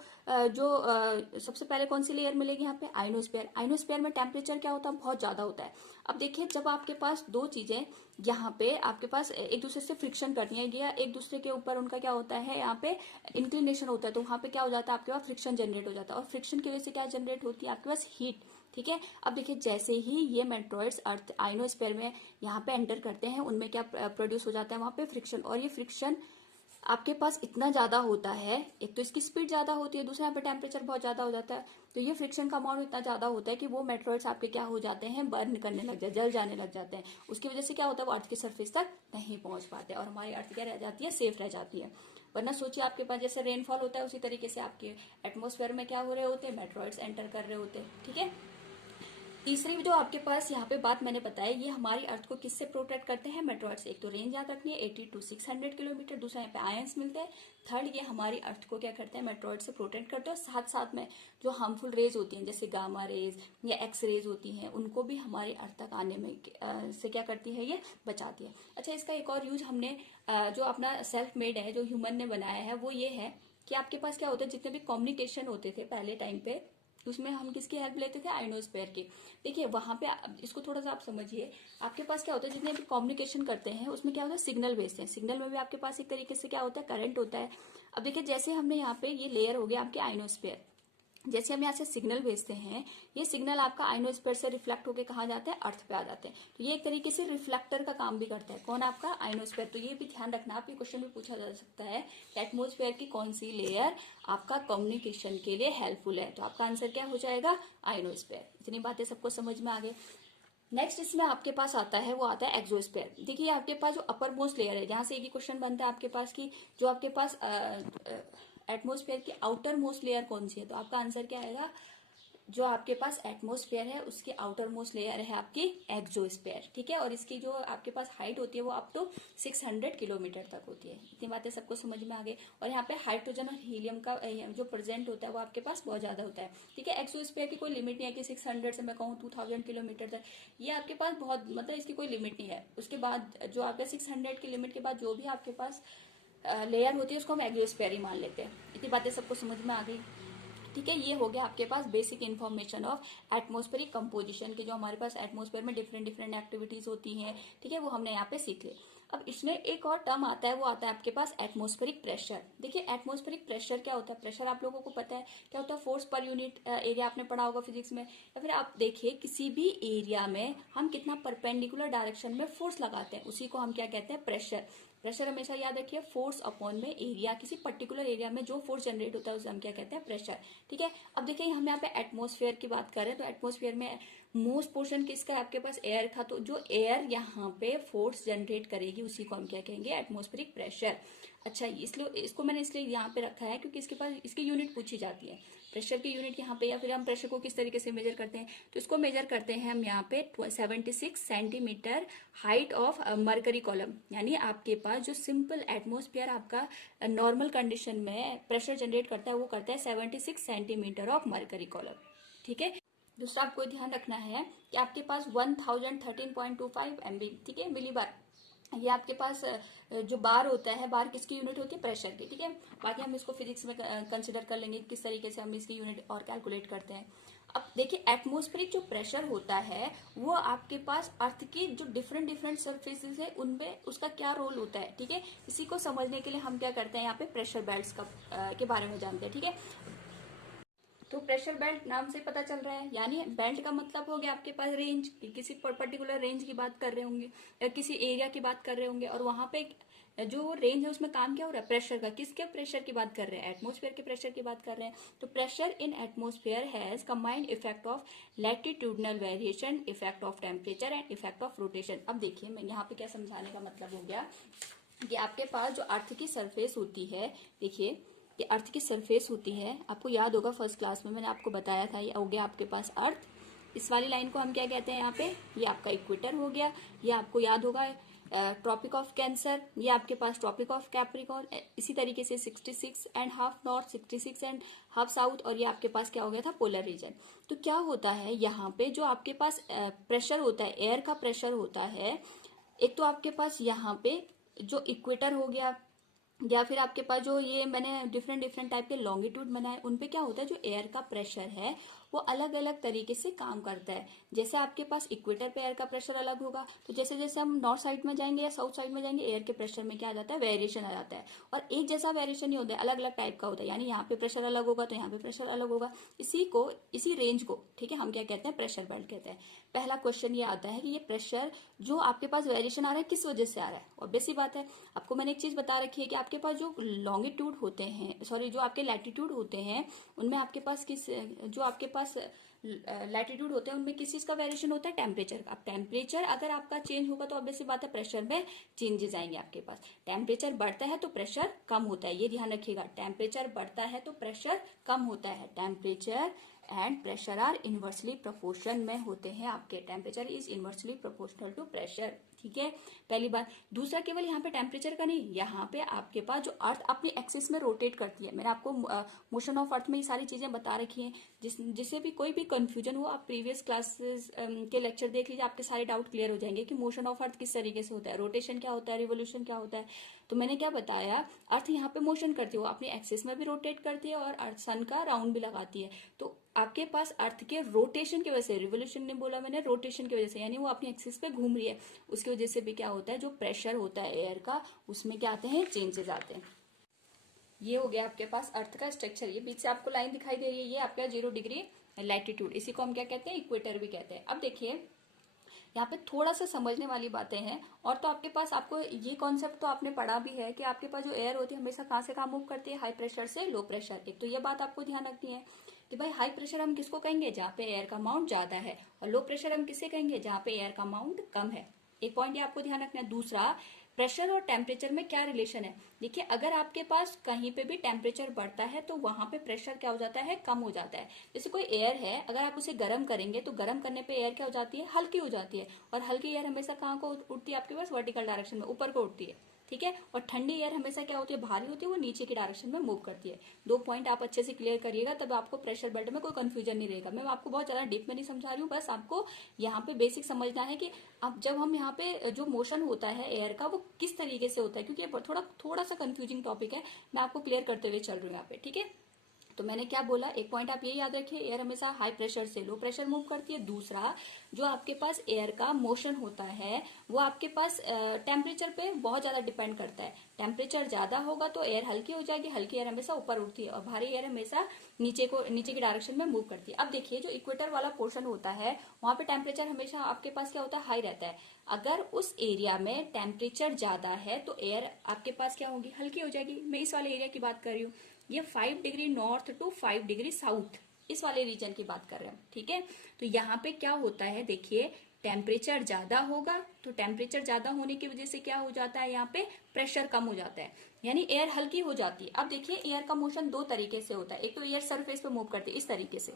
सबसे पहले कौन सी लेयर मिलेगी, यहाँ पे आइनोस्फेयर। आइनोस्फेयर में टेम्परेचर क्या होता है, बहुत ज्यादा होता है। अब देखिए जब आपके पास दो चीजें यहाँ पे आपके पास एक दूसरे से फ्रिक्शन करती हैं या एक दूसरे के ऊपर उनका क्या होता है, यहाँ पे इंक्लिनेशन होता है, तो वहां पे क्या हो जाता है, आपके पास फ्रिक्शन जनरेट हो जाता है। और फ्रिक्शन की वजह से क्या जनरेट होती है, आपके पास हीट। ठीक है, अब देखिए जैसे ही ये मेट्रॉइड्स अर्थ आइनोस्फेयर में यहाँ पे एंटर करते हैं, उनमें क्या प्रोड्यूस हो जाता है, वहां पे फ्रिक्शन। और ये फ्रिक्शन आपके पास इतना ज्यादा होता है, एक तो इसकी स्पीड ज्यादा होती है, दूसरा यहाँ पे टेम्परेचर बहुत ज्यादा हो जाता है। तो ये फ्रिक्शन का अमाउंट इतना ज्यादा होता है कि वो मेट्रॉइड्स आपके क्या हो जाते हैं, बर्न करने लग जाते, जल जाने लग जाते हैं। उसकी वजह से क्या होता है, वो अर्थ की सरफेस तक नहीं पहुंच पाते और हमारी अर्थ क्या रह जाती है, सेफ रह जाती है। वरना सोचिए आपके पास जैसे रेनफॉल होता है उसी तरीके से आपके एटमोस्फेयर में क्या हो रहे होते हैं, मेट्रॉइड्स एंटर कर रहे होते हैं। ठीक है, तीसरी जो आपके पास यहाँ पे बात मैंने बताई, ये हमारी अर्थ को किससे प्रोटेक्ट करते हैं, मेट्रॉइड से। एक तो रेंज याद रखनी है 80 to 600 किलोमीटर, दूसरा यहाँ पे आयंस मिलते हैं। थर्ड ये हमारी अर्थ को क्या करते हैं, मेट्रॉइड से प्रोटेक्ट करते हैं। साथ साथ में जो हार्मफुल रेज होती हैं जैसे गामा रेज या एक्स रेज होती हैं, उनको भी हमारी अर्थ तक आने में से क्या करती है, ये बचाती है। अच्छा, इसका एक और यूज हमने जो अपना सेल्फ मेड है, जो ह्यूमन ने बनाया है, वो ये है कि आपके पास क्या होता है, जितने भी कम्युनिकेशन होते थे पहले टाइम पे, उसमें हम किसकी हेल्प लेते थे, आइनोस्फेयर की। देखिए वहां पे इसको थोड़ा सा आप समझिए, आपके पास क्या होता है, जितने भी कम्युनिकेशन करते हैं उसमें क्या होता है, सिग्नल भेजते हैं। सिग्नल में भी आपके पास एक तरीके से क्या होता है, करंट होता है। अब देखिए जैसे हमने यहाँ पे ये लेयर हो गया आपके आइनोस्फेयर, जैसे हम यहाँ से सिग्नल भेजते हैं, ये सिग्नल आपका आइनोस्फेयर से रिफ्लेक्ट होकर कहाँ जाते हैं, अर्थ पे आ जाते हैं। तो ये एक तरीके से रिफ्लेक्टर का काम भी करता है। कौन, आपका आइनोस्फेयर। तो ये भी ध्यान रखना, आप ये क्वेश्चन भी पूछा जा सकता है कि एटमोस्फेयर की कौन सी लेयर आपका कम्युनिकेशन के लिए हेल्पफुल है। तो आपका आंसर क्या हो जाएगा, आइनोस्फेयर। इतनी बातें सबको समझ में आ गई। नेक्स्ट इसमें आपके पास आता है, वो आता है एक्सोस्फेयर। देखिए आपके पास जो अपर मोस्ट लेयर है, जहां से एक ही क्वेश्चन बनता है आपके पास की जो आपके पास एटमोस्फेयर की आउटर मोस्ट लेयर कौन सी है, तो आपका आंसर क्या आएगा, जो आपके पास एटमोस्फेयर है उसकी आउटर मोस्ट लेयर है आपकी एक्सोस्फेयर। ठीक है, और इसकी जो आपके पास हाइट होती है वो अप टू 600 किलोमीटर तक होती है। इतनी बातें सबको समझ में आ गई। और यहाँ पे हाइड्रोजन और हीलियम का जो प्रेजेंट होता है वो आपके पास बहुत ज्यादा होता है। ठीक है, एक्सोस्फेयर की कोई लिमिट नहीं है कि 600 से मैं कहूँ 2000 किलोमीटर तक, ये आपके पास बहुत, मतलब इसकी कोई लिमिट नहीं है। उसके बाद जो आपके 600 की लिमिट के बाद जो भी आपके पास लेयर होती है उसको हम एक्सोस्फेयर ही मान लेते हैं। इतनी बातें सबको समझ में आ गई। ठीक है, ये हो गया आपके पास basic information of atmospheric composition के, जो हमारे पास एटमॉस्फेयर में डिफरेंट डिफरेंट एक्टिविटीज होती हैं। ठीक है, वो हमने यहाँ पे सीख लिया। अब इसमें एक और टर्म आता है, वो आता है आपके पास एटमॉस्फेरिक प्रेशर। देखिए एटमॉस्फेरिक प्रेशर क्या होता है, प्रेशर आप लोगों को पता है क्या होता है, फोर्स पर यूनिट एरिया आपने पढ़ा होगा फिजिक्स में। या फिर आप देखिए किसी भी एरिया में हम कितना परपेंडिकुलर डायरेक्शन में फोर्स लगाते हैं, उसी को हम क्या कहते हैं, प्रेशर। प्रेशर हमेशा याद रखिए, फोर्स अपॉन में एरिया, किसी पर्टिकुलर एरिया में जो फोर्स जनरेट होता है उसे हम क्या कहते हैं, प्रेशर। ठीक है, अब देखिए हम यहाँ पे एटमॉस्फेयर की बात कर रहे हैं, तो एटमॉस्फेयर में मोस्ट पोर्शन किसका है, आपके पास एयर का। तो जो एयर यहाँ पे फोर्स जनरेट करेगी उसी को हम क्या कहेंगे, एटमॉस्फेरिक प्रेशर। अच्छा, इसलिए इसको मैंने इसलिए यहाँ पे रखा है क्योंकि इसके पास इसकी यूनिट पूछी जाती है। प्रेशर की यूनिट यहाँ पे, या फिर हम प्रेशर को किस तरीके से मेजर करते हैं, तो इसको मेजर करते हैं हम यहाँ पे 76 centimetre height of mercury column. यानी आपके पास जो सिंपल एटमोस्फेयर आपका नॉर्मल कंडीशन में प्रेशर जनरेट करता है वो करता है 76 सेंटीमीटर ऑफ मरकरी कॉलम। ठीक है। दूसरा आपको ध्यान रखना है कि आपके पास 1013.25 MB, ठीक है, मिली बार, ये आपके पास जो बार होता है, बार किसकी यूनिट होती है, प्रेशर की। ठीक है, बाकी हम इसको फिजिक्स में कंसिडर कर लेंगे किस तरीके से हम इसकी यूनिट और कैलकुलेट करते हैं। अब देखिए, एटमॉस्फेरिक जो प्रेशर होता है वो आपके पास अर्थ की जो डिफरेंट डिफरेंट सर्फेसेस है उनमें उसका क्या रोल होता है। ठीक है, इसी को समझने के लिए हम क्या करते हैं, यहाँ पे प्रेशर बेल्ट्स का के बारे में जानते हैं। ठीक है, तो प्रेशर बेल्ट नाम से पता चल रहा है, यानी बेल्ट का मतलब हो गया आपके पास रेंज, किसी पर्टिकुलर रेंज की बात कर रहे होंगे या किसी एरिया की बात कर रहे होंगे, और वहां पे जो रेंज है उसमें काम क्या हो रहा है, प्रेशर का। किसके प्रेशर की बात कर रहे हैं, एटमॉस्फेयर के प्रेशर की बात कर रहे हैं। तो pressure in atmosphere has combined effect of latitudinal variation, effect of temperature and effect of rotation. अब देखिए, मैं यहाँ पे क्या समझाने का मतलब हो गया कि आपके पास जो अर्थ की सरफेस होती है, देखिए ये अर्थ की सरफेस होती है, आपको याद होगा फर्स्ट क्लास में मैंने आपको बताया था, ये हो गया आपके पास अर्थ। इस वाली लाइन को हम क्या कहते हैं यहाँ पे, ये आपका इक्वेटर हो गया। ये आपको याद होगा ट्रॉपिक ऑफ कैंसर, ये आपके पास ट्रॉपिक ऑफ कैप्रिकॉर्न। इसी तरीके से 66.5 नॉर्थ, 66.5 साउथ, और ये आपके पास क्या हो गया था, पोलर रीजन। तो क्या होता है यहाँ पे, जो आपके पास प्रेशर होता है, एयर का प्रेशर होता है, एक तो आपके पास यहाँ पे जो इक्वेटर हो गया, या फिर आपके पास जो ये मैंने डिफरेंट डिफरेंट टाइप के लॉन्गिट्यूड बनाए, उनपे क्या होता है, जो एयर का प्रेशर है वो अलग अलग तरीके से काम करता है। जैसे आपके पास इक्वेटर पे एयर का प्रेशर अलग होगा, तो जैसे जैसे हम नॉर्थ साइड में जाएंगे या साउथ साइड में जाएंगे, एयर के प्रेशर में क्या आ जाता है, वेरिएशन आ जाता है। और एक जैसा वेरिएशन नहीं होता है, अलग अलग टाइप का होता है। यानी यहाँ पे प्रेशर अलग होगा तो यहाँ पे प्रेशर अलग होगा। इसी रेंज को, ठीक है, हम क्या कहते हैं, प्रेशर बेल्ट कहते हैं। पहला क्वेश्चन ये आता है कि ये प्रेशर जो आपके पास वेरिएशन आ रहा है किस वजह से आ रहा है। ऑब्वियस सी बात है, आपको मैंने एक चीज बता रखी है कि आपके पास जो लॉन्गिट्यूड होते हैं, सॉरी जो आपके लैटिट्यूड होते हैं, उनमें आपके पास जो आपके पास लैटिट्यूड होते हैं उनमें किस चीज का वेरिएशन होता है, टेम्परेचर का। अब टेम्परेचर अगर आपका चेंज होगा तो ऑब्वियस सी बात है प्रेशर में चेंजेस आएंगे आपके पास। टेम्परेचर बढ़ता है तो प्रेशर कम होता है, ये ध्यान रखिएगा। टेम्परेचर बढ़ता है तो प्रेशर कम होता है। Temperature and pressure are inversely proportion में होते हैं आपके। Temperature is inversely proportional to pressure. ठीक है, पहली बात। दूसरा, केवल यहाँ पे टेम्परेचर का नहीं, यहाँ पे आपके पास जो अर्थ अपनी एक्सिस में रोटेट करती है, मैंने आपको मोशन ऑफ अर्थ में ये सारी चीजें बता रखी हैं। जिससे भी कोई भी कंफ्यूजन हो, आप प्रीवियस क्लासेस के लेक्चर देख लीजिए, आपके सारे डाउट क्लियर हो जाएंगे कि मोशन ऑफ अर्थ किस तरीके से होता है, रोटेशन क्या होता है, रिवोल्यूशन क्या होता है। तो मैंने क्या बताया, अर्थ यहाँ पे मोशन करती है, वो अपनी एक्सिस में भी रोटेट करती है और अर्थ सन का राउंड भी लगाती है। तो आपके पास अर्थ के रोटेशन की वजह से, रिवोल्यूशन नहीं बोला मैंने, रोटेशन की वजह से, यानी वो अपनी एक्सिस पे घूम रही है, उसकी वजह से भी क्या होता है, जो प्रेशर होता है एयर का, उसमें क्या आते हैं, चेंजेस आते हैं। ये हो गया आपके पास अर्थ का स्ट्रक्चर। ये बीच से आपको लाइन दिखाई दे रही है, ये आपका 0 डिग्री लैटिट्यूड, इसी को हम क्या कहते हैं, इक्वेटर भी कहते हैं। अब देखिए, यहाँ पे थोड़ा सा समझने वाली बातें हैं। और तो आपके पास, आपको ये कॉन्सेप्ट तो आपने पढ़ा भी है कि आपके पास जो एयर होती है हमेशा कहाँ से कहाँ मूव करती है, हाई प्रेशर से लो प्रेशर। एक तो ये बात आपको ध्यान रखनी है कि भाई हाई प्रेशर हम किसको कहेंगे, जहाँ पे एयर का अमाउंट ज्यादा है, और लो प्रेशर हम किसे कहेंगे, जहाँ पे एयर का अमाउंट कम है। एक पॉइंट ये आपको ध्यान रखना है। दूसरा, प्रेशर और टेम्परेचर में क्या रिलेशन है। देखिए, अगर आपके पास कहीं पे भी टेम्परेचर बढ़ता है तो वहां पे प्रेशर क्या हो जाता है, कम हो जाता है। जैसे कोई एयर है, अगर आप उसे गर्म करेंगे तो गर्म करने पे एयर क्या हो जाती है, हल्की हो जाती है। और हल्की एयर हमेशा कहाँ को उठती है, आपके पास वर्टिकल डायरेक्शन में, ऊपर को उठती है। ठीक है, और ठंडी एयर हमेशा क्या होती है, भारी होती है, वो नीचे की डायरेक्शन में मूव करती है। 2 पॉइंट आप अच्छे से क्लियर करिएगा, तब आपको प्रेशर बेल्ट में कोई कंफ्यूजन नहीं रहेगा। मैं आपको बहुत ज्यादा डीप में नहीं समझा रही हूँ, बस आपको यहाँ पे बेसिक समझना है कि अब जब हम यहाँ पे जो मोशन होता है एयर का, वो किस तरीके से होता है, क्योंकि ये थोड़ा सा कंफ्यूजिंग टॉपिक है। मैं आपको क्लियर करते हुए चल रही हूँ यहाँ पे। ठीक है, तो मैंने क्या बोला, एक पॉइंट आप ये याद रखिए, एयर हमेशा हाई प्रेशर से लो प्रेशर मूव करती है। दूसरा, जो आपके पास एयर का मोशन होता है वो आपके पास टेम्परेचर पे बहुत ज्यादा डिपेंड करता है। टेम्परेचर ज्यादा होगा तो एयर हल्की हो जाएगी, हल्की एयर हमेशा ऊपर उठती है, और भारी एयर हमेशा नीचे की डायरेक्शन में मूव करती है। अब देखिए, जो इक्वेटर वाला पोर्शन होता है वहां पे टेम्परेचर हमेशा आपके पास क्या होता है, हाई रहता है। अगर उस एरिया में टेम्परेचर ज्यादा है तो एयर आपके पास क्या होगी, हल्की हो जाएगी। मैं इस वाले एरिया की बात कर रही हूँ, ये 5 degree north to 5 degree south, इस वाले रीजन की बात कर रहे हैं। ठीक है, तो यहाँ पे क्या होता है, देखिए टेम्परेचर ज्यादा होगा, तो टेम्परेचर ज्यादा होने की वजह से क्या हो जाता है, यहाँ पे प्रेशर कम हो जाता है, यानी एयर हल्की हो जाती है। अब देखिए एयर का मोशन दो तरीके से होता है, एक तो एयर सरफेस पे मूव करती है इस तरीके से,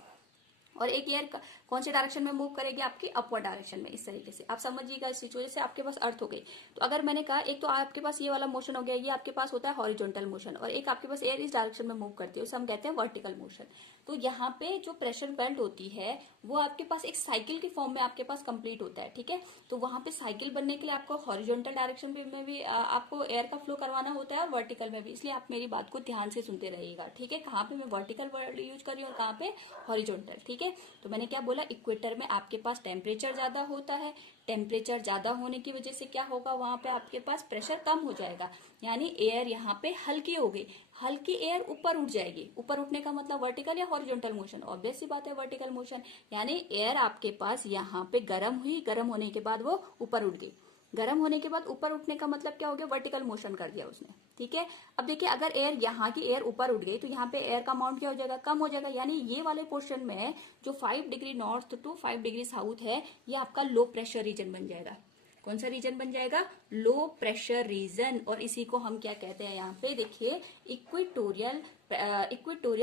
और एक एयर कौन से डायरेक्शन में मूव करेगी, आपकी अपवर्ड डायरेक्शन में, इस तरीके से। आप समझिएगा इस सिचुएशन से आपके पास अर्थ हो गई। तो अगर मैंने कहा एक तो आपके पास ये वाला मोशन हो गया, ये आपके पास होता है हॉरिजॉन्टल मोशन, और एक आपके पास एयर इस डायरेक्शन में मूव करती है, उसे हम कहते हैं वर्टिकल मोशन। तो यहाँ पे जो प्रेशर बेल्ट होती है वो आपके पास एक साइकिल की फॉर्म में आपके पास कंप्लीट होता है, ठीक है। तो वहां पे साइकिल बनने के लिए आपको हॉरिजॉन्टल डायरेक्शन में भी आपको एयर का फ्लो करवाना होता है और वर्टिकल में भी, इसलिए आप मेरी बात को ध्यान से सुनते रहिएगा, ठीक है। कहाँ पे मैं वर्टिकल वर्ड यूज कर रही हूँ और कहाँ पे हॉरिजॉन्टल, ठीक है। तो मैंने क्या बोला, इक्वेटर में आपके पास टेम्परेचर ज्यादा होता है, टेम्परेचर ज्यादा होने की वजह से क्या होगा, वहां पे आपके पास प्रेशर कम हो जाएगा, यानी एयर यहाँ पे हल्की हो गई, हल्की एयर ऊपर उठ जाएगी। ऊपर उठने का मतलब वर्टिकल या हॉरिजॉन्टल मोशन, ऑब्वियस सी बात है वर्टिकल मोशन, यानी एयर आपके पास यहाँ पे गर्म हुई, गर्म होने के बाद वो ऊपर उठ गई। गर्म होने के बाद ऊपर उठने का मतलब क्या हो गया, वर्टिकल मोशन कर दिया उसने, ठीक है। अब देखिए अगर एयर यहाँ की एयर ऊपर उठ गई तो यहाँ पे एयर का अमाउंट क्या हो जाएगा, कम हो जाएगा, यानी ये वाले पोर्शन में जो 5 degree north to 5 degree south है, ये आपका लो प्रेशर रीजन बन जाएगा। कौन सा रीजन बन जाएगा, लो प्रेशर रीजन, और इसी को हम क्या कहते हैं, यहाँ पे देखिए इक्वेटोरियल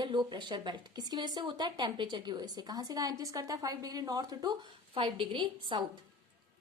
लो प्रेशर बेल्ट। किसकी वजह से होता है, टेम्परेचर की वजह से। कहां से कहां एग्जिस्ट करता है, 5 degree north to 5 degree south.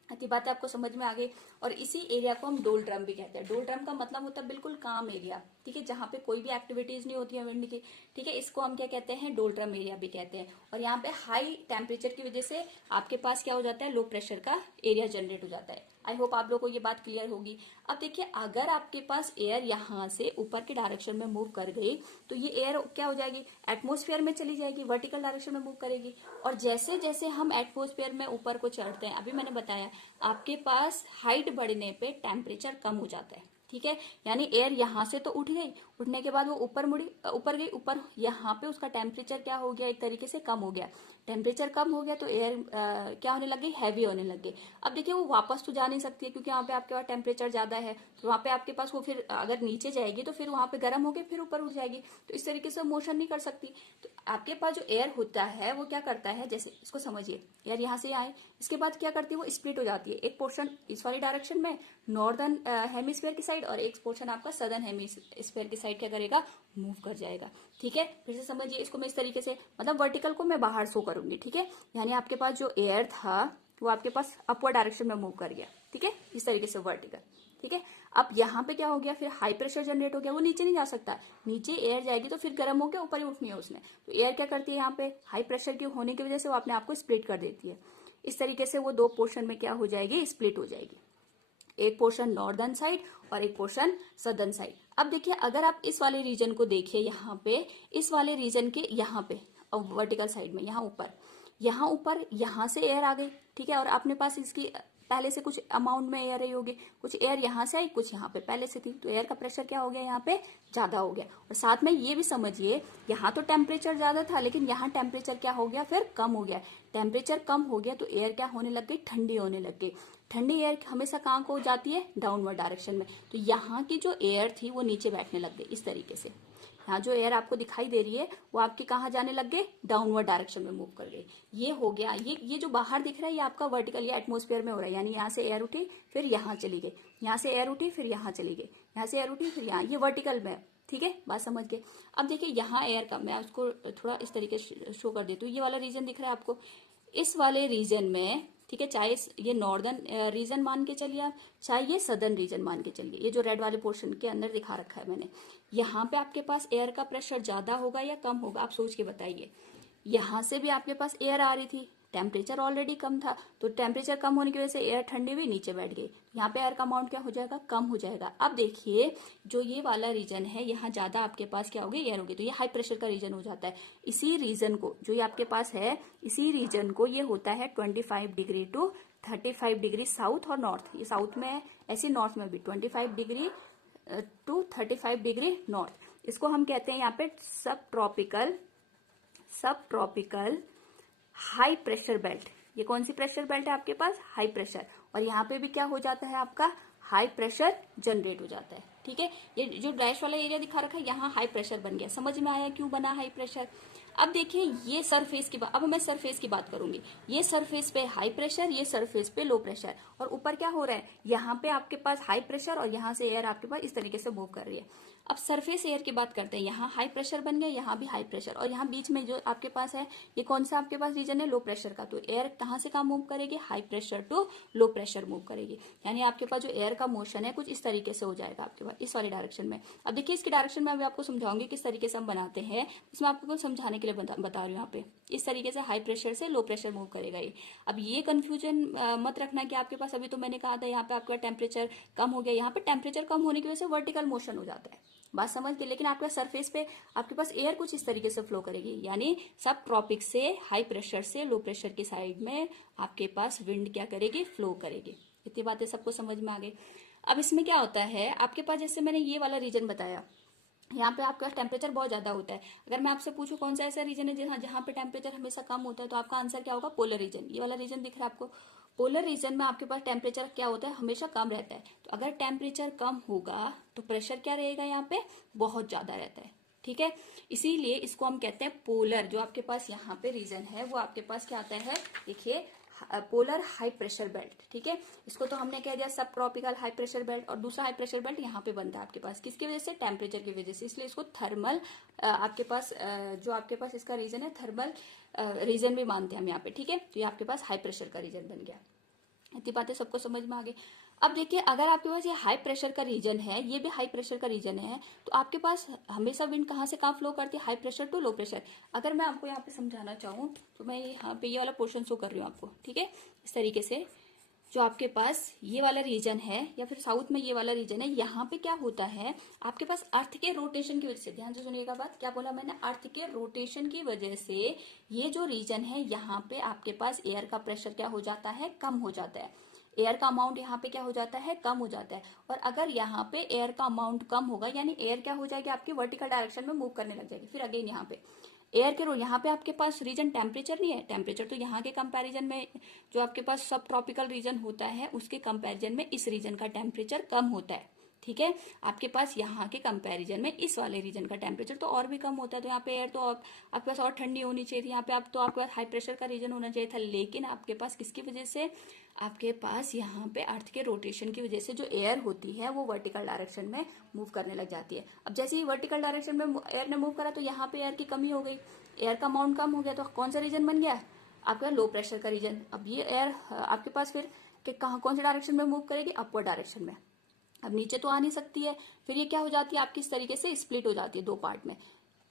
इतनी बात आपको समझ में आ गई। और इसी एरिया को हम डोलड्रम भी कहते हैं। डोलड्रम का मतलब होता है बिल्कुल काम एरिया, ठीक है, जहाँ पे कोई भी एक्टिविटीज नहीं होती है विंड की, ठीक है। इसको हम क्या कहते हैं, डोलड्रम एरिया भी कहते हैं। और यहाँ पे हाई टेम्परेचर की वजह से आपके पास क्या हो जाता है, लो प्रेशर का एरिया जनरेट हो जाता है। आई होप आप लोगों को ये बात क्लियर होगी। अब देखिए अगर आपके पास एयर यहाँ से ऊपर के डायरेक्शन में मूव कर गई तो ये एयर क्या हो जाएगी, एटमॉस्फेयर में चली जाएगी, वर्टिकल डायरेक्शन में मूव करेगी। और जैसे जैसे हम एटमॉस्फेयर में ऊपर को चढ़ते हैं, अभी मैंने बताया आपके पास हाइट बढ़ने पे टेम्परेचर कम हो जाता है, ठीक है। यानी एयर यहाँ से तो उठ गई, उठने के बाद वो ऊपर मुड़ी, ऊपर गई, ऊपर यहाँ पे उसका टेम्परेचर क्या हो गया, एक तरीके से कम हो गया। टेम्परेचर कम हो गया तो एयर क्या होने लगी, हैवी होने लगी। अब देखिए वो वापस तो जा नहीं सकती है क्योंकि वहां पे आपके पास टेम्परेचर ज्यादा है, तो वहां पे आपके पास वो फिर अगर नीचे जाएगी तो फिर वहां पे गर्म होके फिर ऊपर उठ जाएगी, तो इस तरीके से मोशन नहीं कर सकती। तो आपके पास जो एयर होता है वो क्या करता है, जैसे इसको समझिए, एयर यहाँ से आए, इसके बाद क्या करती है, वो स्प्लिट हो जाती है। एक पोर्शन इस वाली डायरेक्शन में नॉर्दर्न हेमिस्फीयर की साइड, और एक पोर्शन आपका सदर्न हेमिस्फीयर की साइड क्या करेगा, मूव कर जाएगा, ठीक है। फिर से समझिए इसको, मैं इस तरीके से, मतलब वर्टिकल को मैं बाहर शो करूंगी, ठीक है। यानी आपके पास जो एयर था वो आपके पास अपवर्ड डायरेक्शन में मूव कर गया, ठीक है, इस तरीके से वर्टिकल, ठीक है। अब यहाँ पे क्या हो गया, फिर हाई प्रेशर जनरेट हो गया, वो नीचे नहीं जा सकता, नीचे एयर जाएगी तो फिर गर्म होकर ऊपर ही उठनी है उसने। तो एयर क्या करती है, यहाँ पे हाई प्रेशर की होने की वजह से वो अपने आप को स्प्लिट कर देती है। इस तरीके से वो दो पोर्शन में क्या हो जाएगी, स्प्लिट हो जाएगी, एक पोर्शन नॉर्दर्न साइड और एक पोर्शन सदर्न साइड। अब देखिए अगर आप इस वाले रीजन को देखिए, यहाँ पे इस वाले रीजन के यहाँ पे वर्टिकल साइड में यहाँ ऊपर यहाँ से एयर आ गई, ठीक है। और अपने पास इसकी पहले से कुछ अमाउंट में एयर रही होगी, कुछ एयर यहाँ से आई, कुछ यहाँ पे पहले से थी, तो एयर का प्रेशर क्या हो गया, यहाँ पे ज्यादा हो गया। और साथ में ये भी समझिए, यहाँ तो टेम्परेचर ज्यादा था लेकिन यहाँ टेम्परेचर क्या हो गया, फिर कम हो गया। टेम्परेचर कम हो गया तो एयर क्या होने लग गई, ठंडी होने लग गई। ठंडी एयर हमेशा कहाँ को जाती है, डाउनवर्ड डायरेक्शन में। तो यहाँ की जो एयर थी वो नीचे बैठने लग गई, इस तरीके से। यहाँ जो एयर आपको दिखाई दे रही है वो आपके कहाँ जाने लग गए, डाउनवर्ड डायरेक्शन में मूव कर गई। ये हो गया, ये जो बाहर दिख रहा है ये आपका वर्टिकल या एटमॉस्फेयर में हो रहा है। यानी यहाँ से एयर उठी फिर यहाँ चली गई, यहाँ से एयर उठी फिर यहाँ चली गई, यहाँ से एयर उठी फिर यहाँ, ये वर्टिकल में, ठीक है, बात समझ गए। अब देखिए यहाँ एयर का मैं उसको थोड़ा इस तरीके से शो कर देती हूँ। ये वाला रीजन दिख रहा है आपको, इस वाले रीजन में, ठीक है, चाहे ये नॉर्दर्न रीजन मान के चलिए आप, चाहे ये सदर्न रीजन मान के चलिए, ये जो रेड वाले पोर्शन के अंदर दिखा रखा है मैंने, यहाँ पे आपके पास एयर का प्रेशर ज्यादा होगा या कम होगा, आप सोच के बताइए। यहाँ से भी आपके पास एयर आ रही थी, टेम्परेचर ऑलरेडी कम था, तो टेम्परेचर कम होने की वजह से एयर ठंडी हुई, नीचे बैठ गई, यहाँ पे एयर का अमाउंट क्या हो जाएगा, कम हो जाएगा। अब देखिए जो ये वाला रीजन है, यहाँ ज्यादा आपके पास क्या होगी, एयर होगी, तो ये हाई प्रेशर का रीजन हो जाता है। इसी रीजन को जो ये आपके पास है, इसी रीजन को ये होता है 25 डिग्री टू 35 डिग्री साउथ और नॉर्थ। ये साउथ में है, ऐसे नॉर्थ में भी 25 डिग्री टू 35 डिग्री नॉर्थ। इसको हम कहते हैं यहाँ पे सब ट्रॉपिकल हाई प्रेशर बेल्ट। ये कौन सी प्रेशर बेल्ट है आपके पास, हाई प्रेशर। और यहाँ पे भी क्या हो जाता है आपका, हाई प्रेशर जनरेट हो जाता है, ठीक है। ये जो डैश वाला एरिया दिखा रखा है यहाँ हाई प्रेशर बन गया। समझ में आया क्यों बना हाई प्रेशर। अब देखिए ये सरफेस की बात, अब मैं सरफेस की बात करूंगी। ये सरफेस पे हाई प्रेशर, ये सरफेस पे लो प्रेशर, और ऊपर क्या हो रहा है, यहाँ पे आपके पास हाई प्रेशर और यहाँ से एयर आपके पास इस तरीके से मूव कर रही है। अब सरफेस एयर की बात करते हैं। यहाँ हाई प्रेशर बन गया, यहाँ भी हाई प्रेशर, और यहाँ बीच में जो आपके पास है ये कौन सा आपके पास रीजन है, लो प्रेशर का। तो एयर कहाँ से कहाँ मूव करेगी, high pressure to low pressure move करेगी। यानी आपके पास जो एयर का मोशन है कुछ इस तरीके से हो जाएगा आपके पास, इस वाली डायरेक्शन में। अब देखिए इसकी डायरेक्शन में अभी आपको समझाऊंगी किस तरीके से हम बनाते हैं, इसमें आपको कुछ समझाने के लिए बता रही हूँ। यहाँ पे इस तरीके से हाई प्रेशर से लो प्रेशर मूव करेगा ये। अब ये कंफ्यूजन मत रखना कि आपके पास, अभी तो मैंने कहा था यहाँ पे आपका टेम्परेचर कम हो गया, यहाँ पे टेम्परेचर कम होने की वजह से वर्टिकल मोशन हो जाता है, बात समझ गए। लेकिन आपका सरफेस पे आपके पास एयर कुछ इस तरीके से फ्लो करेगी, यानी सब ट्रॉपिक से हाई प्रेशर से लो प्रेशर की साइड में आपके पास विंड क्या करेगी, फ्लो करेगी। इतनी बातें सबको समझ में आ गई। अब इसमें क्या होता है आपके पास, जैसे मैंने ये वाला रीजन बताया, यहाँ पे आपका टेम्परेचर बहुत ज्यादा होता है। अगर मैं आपसे पूछूं कौन सा ऐसा रीजन है जहाँ पे टेम्परेचर हमेशा कम होता है, तो आपका आंसर क्या होगा, पोलर रीजन। ये वाला रीजन दिख रहा है आपको, पोलर रीजन में आपके पास टेम्परेचर क्या होता है, हमेशा कम रहता है। तो अगर टेम्परेचर कम होगा तो प्रेशर क्या रहेगा, यहाँ पे बहुत ज्यादा रहता है, ठीक है। इसीलिए इसको हम कहते हैं पोलर। जो आपके पास यहाँ पे रीजन है वो आपके पास क्या आता है, देखिए पोलर हाई प्रेशर बेल्ट, ठीक है। इसको तो हमने कह दिया सब ट्रॉपिकल हाई प्रेशर बेल्ट, और दूसरा हाई प्रेशर बेल्ट यहाँ पे बनता है आपके पास, किसकी वजह से, टेम्परेचर की वजह से। इसलिए इसको थर्मल आपके पास जो आपके पास इसका रीजन है थर्मल रीजन भी मानते हैं हम यहाँ पे, ठीक है। तो ये आपके पास हाई प्रेशर का रीजन बन गया। इतनी बातें सबको समझ में आ गई। अब देखिए अगर आपके पास ये हाई प्रेशर का रीजन है, ये भी हाई प्रेशर का रीजन है, तो आपके पास हमेशा विंड कहाँ से कहाँ फ्लो करती है, high pressure to low pressure. अगर मैं आपको यहाँ पे समझाना चाहूँ तो मैं यहाँ पे ये वाला पोर्शन शो कर रही हूँ आपको, ठीक है। इस तरीके से जो आपके पास ये वाला रीजन है, या फिर साउथ में ये वाला रीजन है, यहाँ पे क्या होता है आपके पास अर्थ के रोटेशन की वजह से, ध्यान से सुनिएगा बात, क्या बोला मैंने, अर्थ के रोटेशन की वजह से ये जो रीजन है यहाँ पे आपके पास एयर का प्रेशर क्या हो जाता है, कम हो जाता है। एयर का अमाउंट यहाँ पे क्या हो जाता है, कम हो जाता है। और अगर यहाँ पे एयर का अमाउंट कम होगा, यानी एयर क्या हो जाएगी आपकी वर्टिकल डायरेक्शन में मूव करने लग जाएगी। फिर अगेन यहाँ पे एयर के यहाँ पे आपके पास रीजन टेम्परेचर नहीं है, टेम्परेचर तो यहाँ के कंपैरिजन में जो आपके पास सब ट्रॉपिकल रीजन होता है उसके कंपैरिजन में इस रीजन का टेम्परेचर कम होता है, ठीक है। आपके पास यहाँ के कंपैरिजन में इस वाले रीजन का टेम्परेचर तो और भी कम होता है। तो यहाँ पे एयर तो आपके पास और ठंडी होनी चाहिए थी, यहाँ पे आप तो आपके पास हाई प्रेशर का रीजन होना चाहिए था। लेकिन आपके पास किसकी वजह से, आपके पास यहाँ पे अर्थ के रोटेशन की वजह से जो एयर होती है वो वर्टिकल डायरेक्शन में मूव करने लग जाती है। अब जैसे ही वर्टिकल डायरेक्शन में एयर ने मूव करा तो यहाँ पे एयर की कमी हो गई, एयर का अमाउंट कम हो गया, तो कौन सा रीजन बन गया आपका, लो प्रेशर का रीजन। अब ये एयर आपके पास फिर कहाँ कौन से डायरेक्शन में मूव करेगी, अपवर्ड डायरेक्शन में। अब नीचे तो आ नहीं सकती है, फिर ये क्या हो जाती है आपकी, इस तरीके से स्प्लिट हो जाती है दो पार्ट में।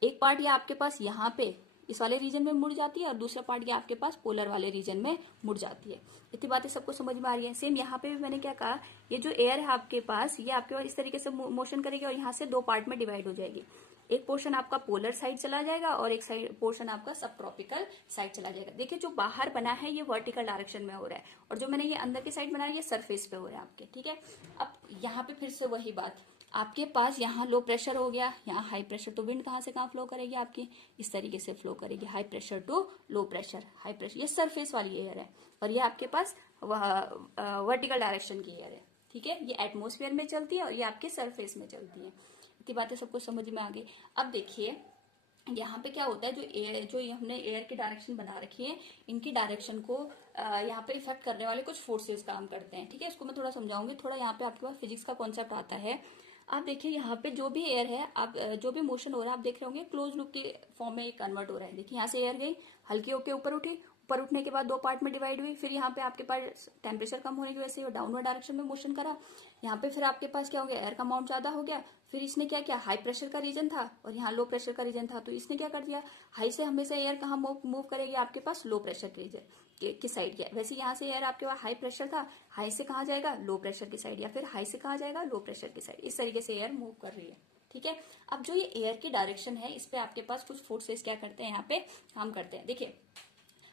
एक पार्ट ये आपके पास यहाँ पे इस वाले रीजन में मुड़ जाती है, और दूसरा पार्ट ये आपके पास पोलर वाले रीजन में मुड़ जाती है। इतनी बातें सबको समझ में आ रही है। सेम यहाँ पे भी मैंने क्या कहा, ये जो एयर है आपके पास ये आपके पास इस तरीके से मोशन करेगी और यहाँ से दो पार्ट में डिवाइड हो जाएगी। एक पोर्शन आपका पोलर साइड चला जाएगा और एक साइड पोर्शन आपका सब ट्रॉपिकल साइड चला जाएगा। देखिए जो बाहर बना है ये वर्टिकल डायरेक्शन में हो रहा है, और जो मैंने ये अंदर की साइड बनाया ये सरफेस पे हो रहा है आपके, ठीक है। अब यहाँ पे फिर से वही बात, आपके पास यहाँ लो प्रेशर हो गया, यहाँ हाई प्रेशर, तो विंड कहाँ से कहाँ फ्लो करेगी आपकी, इस तरीके से फ्लो करेगी, high pressure to low pressure. High pressure ये सरफेस वाली एयर है, और ये आपके पास वर्टिकल डायरेक्शन की एयर है, ठीक है। ये एटमोस्फेयर में चलती है और ये आपके सरफेस में चलती है। इतनी बातें सबको समझ में आ गई। अब देखिए यहाँ पे क्या होता है, जो हमने एयर की डायरेक्शन बना रखी है, इनकी डायरेक्शन को यहाँ पे इफेक्ट करने वाले कुछ फोर्सेस काम करते हैं, ठीक है। इसको मैं थोड़ा समझाऊंगी, थोड़ा यहाँ पे आपके पास फिजिक्स का कॉन्सेप्ट आता है। आप देखिए यहाँ पे जो भी एयर है, आप जो भी मोशन हो रहा है आप देख रहे होंगे क्लोज लूप के फॉर्म में कन्वर्ट हो रहा है। देखिए यहाँ से एयर गई, हल्की होके ऊपर उठी, ऊपर उठने के बाद दो पार्ट में डिवाइड हुई, फिर यहाँ पे आपके पास टेम्परेचर कम होने की वजह से डाउनवर्ड डायरेक्शन में मोशन करा। यहाँ पे फिर आपके पास क्या हो गया, एयर का अमाउंट ज्यादा हो गया, फिर इसने क्या किया, हाई प्रेशर का रीजन था और यहाँ लो प्रेशर का रीजन था, तो इसने क्या कर दिया, हाई से हमेशा एयर कहाँ मूव करेगी, आपके पास लो प्रेशर के रीजन की साइड गया। वैसे यहाँ से एयर आपके पास हाई प्रेशर था, हाई से कहाँ जाएगा, लो प्रेशर की साइड, या फिर हाई से कहाँ जाएगा, लो प्रेशर की साइड। इस तरीके से एयर मूव कर रही है, ठीक है। अब जो ये एयर की डायरेक्शन है इस पे आपके पास कुछ फोर्सेस क्या करते हैं, यहाँ पे काम करते हैं। देखिए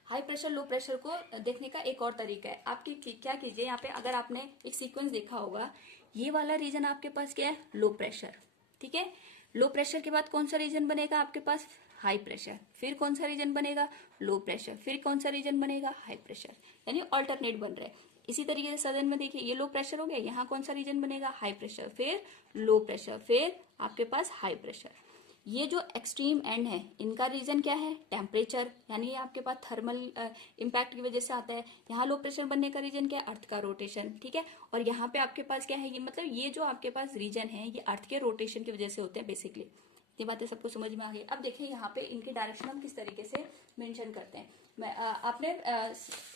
हाई प्रेशर लो प्रेशर को देखने का एक और तरीका है, आपकी क्या कीजिए, यहाँ पे अगर आपने एक सीक्वेंस देखा होगा, ये वाला रीजन आपके पास क्या है, लो प्रेशर, ठीक है। लो प्रेशर के बाद कौन सा रीजन बनेगा आपके पास, हाई प्रेशर, फिर कौन सा रीजन बनेगा, लो प्रेशर, फिर कौन सा रीजन बनेगा, हाई प्रेशर, यानी ऑल्टरनेट बन रहे हैं। इसी तरीके से सदन में देखिए ये लो प्रेशर हो गया, यहाँ कौन सा रीजन बनेगा, हाई प्रेशर, फिर लो प्रेशर, फिर आपके पास हाई प्रेशर। ये जो एक्सट्रीम एंड है इनका रीजन क्या है, टेम्परेचर, यानी ये आपके पास थर्मल इम्पैक्ट की वजह से आता है। यहाँ लो प्रेशर बनने का रीजन क्या है, अर्थ का रोटेशन, ठीक है। और यहाँ पे आपके पास क्या है, ये मतलब ये जो आपके पास रीजन है ये अर्थ के रोटेशन की वजह से होते हैं बेसिकली। ये बातें सबको समझ में आ गई। अब देखिए यहाँ पे इनके डायरेक्शन हम किस तरीके से मेंशन करते हैं। आपने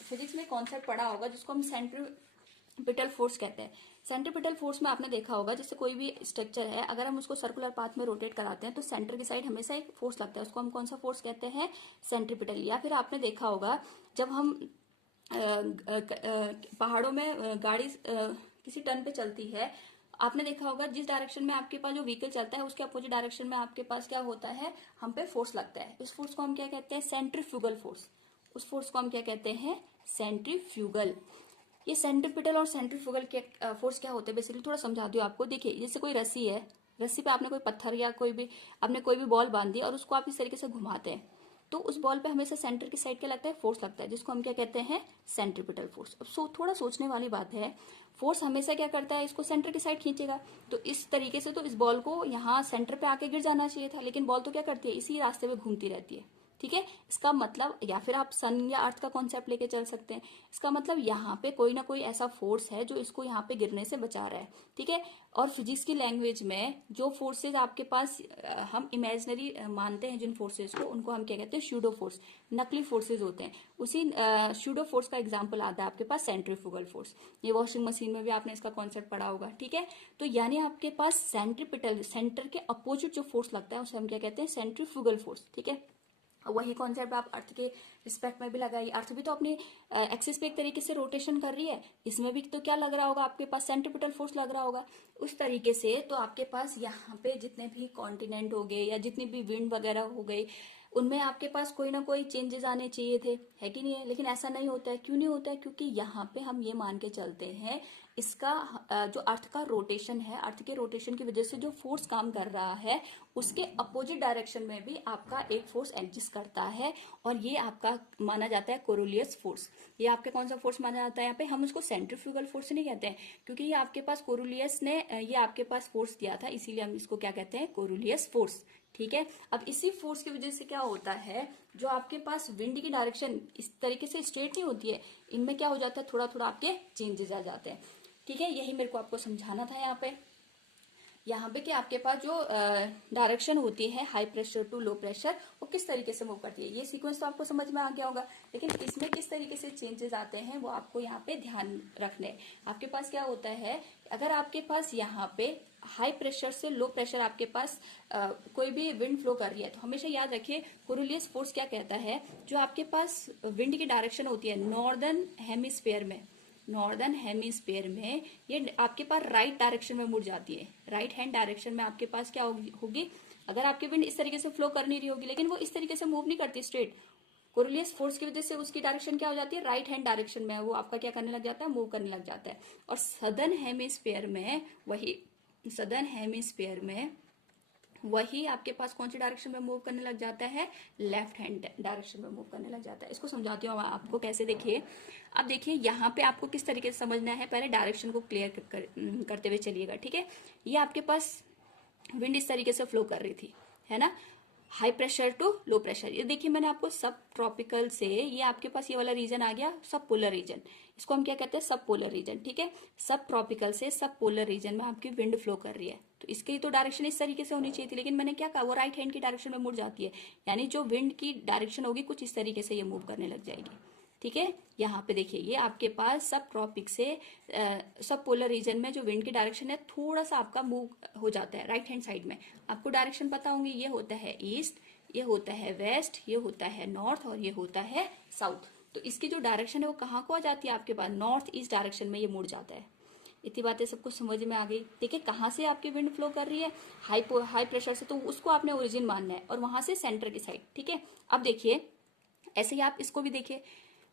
फिजिक्स में कॉन्सेप्ट पढ़ा होगा जिसको हम सेंट्रीपिटल फोर्स कहते हैं। सेंट्रीपिटल फोर्स में आपने देखा होगा जैसे कोई भी स्ट्रक्चर है अगर हम उसको सर्कुलर पाथ में रोटेट कराते हैं तो सेंटर की साइड हमेशा एक फोर्स लगता है, उसको हम कौन सा फोर्स कहते हैं, सेंट्रीपिटल। या फिर आपने देखा होगा जब हम पहाड़ों में गाड़ी किसी टर्न पे चलती है, आपने देखा होगा जिस डायरेक्शन में आपके पास जो व्हीकल चलता है उसके अपोजिट डायरेक्शन में आपके पास क्या होता है, हम पे फोर्स लगता है। इस फोर्स को हम क्या कहते हैं, सेंट्रीफ्यूगल फोर्स। उस फोर्स को हम क्या कहते हैं, सेंट्रीफ्यूगल। ये सेंट्रीपिटल और सेंट्रीफ्यूगल के फोर्स क्या होते हैं बेसिकली थोड़ा समझा दूं आपको। देखिए जैसे कोई रस्सी है, रस्सी पे आपने कोई पत्थर या आपने कोई भी बॉल बांध दी और उसको आप इस तरीके से घुमाते हैं तो उस बॉल पे हमेशा सेंटर की साइड क्या लगता है, फोर्स लगता है, जिसको हम क्या कहते हैं, सेंट्रीपिटल फोर्स। अब थोड़ा सोचने वाली बात है, फोर्स हमेशा क्या करता है, इसको सेंटर की साइड खींचेगा। तो इस तरीके से तो इस बॉल को यहाँ सेंटर पे आके गिर जाना चाहिए था, लेकिन बॉल तो क्या करती है, इसी रास्ते में घूमती रहती है, ठीक है। इसका मतलब, या फिर आप सन या अर्थ का कॉन्सेप्ट लेके चल सकते हैं, इसका मतलब यहाँ पे कोई ना कोई ऐसा फोर्स है जो इसको यहाँ पे गिरने से बचा रहा है, ठीक है। और फिजिक्स की लैंग्वेज में जो फोर्सेज आपके पास हम इमेजिनरी मानते हैं जिन फोर्सेज को, उनको हम क्या कहते हैं, स्यूडो फोर्स, नकली फोर्सेज होते हैं। उसी स्यूडो फोर्स का एग्जाम्पल आता है आपके पास सेंट्रीफ्यूगल फोर्स। ये वॉशिंग मशीन में भी आपने इसका कॉन्सेप्ट पढ़ा होगा, ठीक है। तो यानी आपके पास सेंट्रीपिटल, सेंटर के अपोजिट जो फोर्स लगता है उसे हम क्या कहते हैं, सेंट्रीफ्यूगल फोर्स, ठीक है। वही कॉन्सेप्ट आप अर्थ के रिस्पेक्ट में भी लगाइए। अर्थ भी तो अपनी एक्सिस पे एक तरीके से रोटेशन कर रही है, इसमें भी तो क्या लग रहा होगा, आपके पास सेंट्रीपिटल फोर्स लग रहा होगा। उस तरीके से तो आपके पास यहाँ पे जितने भी कॉन्टिनेंट हो गए या जितनी भी विंड वगैरह हो गई, उनमें आपके पास कोई ना कोई चेंजेस आने चाहिए थे, है कि नहीं है। लेकिन ऐसा नहीं होता है, क्यों नहीं होता है, क्योंकि यहाँ पे हम ये मान के चलते हैं इसका जो अर्थ का रोटेशन है, अर्थ के रोटेशन की वजह से जो फोर्स काम कर रहा है उसके अपोजिट डायरेक्शन में भी आपका एक फोर्स एग्जिस्ट करता है, और ये आपका माना जाता है कोरोलियस फोर्स। ये आपके कौन सा फोर्स माना जाता है, यहाँ पे हम उसको सेंट्रीफ्यूगल फोर्स नहीं कहते हैं, क्योंकि ये आपके पास कोरोलियस ने ये आपके पास फोर्स दिया था, इसीलिए हम इसको क्या कहते हैं, कोरोलियस फोर्स, ठीक है। अब इसी फोर्स की वजह से क्या होता है, जो आपके पास विंड की डायरेक्शन इस तरीके से स्ट्रेट नहीं होती है, इनमें क्या हो जाता है, थोड़ा थोड़ा आपके चेंजेस आ जाते हैं, ठीक है। यही मेरे को आपको समझाना था यहाँ पे कि आपके पास जो डायरेक्शन होती है high pressure to low pressure, वो किस तरीके से मूव करती है। ये सीक्वेंस तो आपको समझ में आ गया होगा, लेकिन इसमें किस तरीके से चेंजेस आते हैं वो आपको यहाँ पे ध्यान रखने। आपके पास क्या होता है, अगर आपके पास यहाँ पे हाई प्रेशर से लो प्रेशर आपके पास कोई भी विंड फ्लो कर रही है, तो हमेशा याद रखिए कोरोलियस फोर्स क्या कहता है, जो आपके पास विंड की डायरेक्शन होती है नॉर्दर्न हेमिस्फीयर में, नॉर्दर्न हेमिस्फीयर में ये आपके पास राइट डायरेक्शन में मुड़ जाती है। राइट हैंड डायरेक्शन में आपके पास क्या होगी, अगर आपकी विंड इस तरीके से फ्लो कर नहीं रही होगी, लेकिन वो इस तरीके से मूव नहीं करती स्ट्रेट, कोरोलियस फोर्स की वजह से उसकी डायरेक्शन क्या हो जाती है, राइट हैंड डायरेक्शन में, वो आपका क्या करने लग जाता है, मूव करने लग जाता है। और सदर्न हेमिस्फीयर में वही आपके पास कौन सी डायरेक्शन में मूव करने लग जाता है, लेफ्ट हैंड डायरेक्शन में मूव करने लग जाता है। इसको समझाती हूँ आपको कैसे। देखिए अब देखिए यहाँ पे आपको किस तरीके से समझना है, पहले डायरेक्शन को क्लियर करते हुए चलिएगा, ठीक है। ये आपके पास विंड इस तरीके से फ्लो कर रही थी, है ना, high pressure to low pressure. ये देखिए मैंने आपको सब ट्रॉपिकल से, ये आपके पास ये वाला रीजन आ गया सब पोलर रीजन, इसको हम क्या कहते हैं, सब पोलर रीजन, ठीक है। सब ट्रॉपिकल से सब पोलर रीजन में आपकी विंड फ्लो कर रही है, तो इसकी तो डायरेक्शन इस तरीके से होनी चाहिए थी, लेकिन मैंने क्या कहा, वो राइट हैंड की डायरेक्शन में मुड़ जाती है, यानी जो विंड की डायरेक्शन होगी कुछ इस तरीके से ये मूव करने लग जाएगी, ठीक है। यहाँ पे देखिए ये आपके पास सब ट्रॉपिक से सब पोलर रीजन में जो विंड की डायरेक्शन है थोड़ा सा आपका मूव हो जाता है राइट हैंड साइड में। आपको डायरेक्शन पता होंगे, ये होता है ईस्ट, ये होता है वेस्ट, ये होता है नॉर्थ और ये होता है साउथ। तो इसकी जो डायरेक्शन है वो कहाँ को आ जाती है, आपके पास नॉर्थ ईस्ट डायरेक्शन में ये मुड़ जाता है। इतनी बातें सबको समझ में आ गई। देखिए कहाँ से आपकी विंड फ्लो कर रही है, हाई प्रेशर से, तो उसको आपने ओरिजिन मानना है, और वहां से सेंटर की साइड, ठीक है। अब देखिए ऐसे ही आप इसको भी देखिए।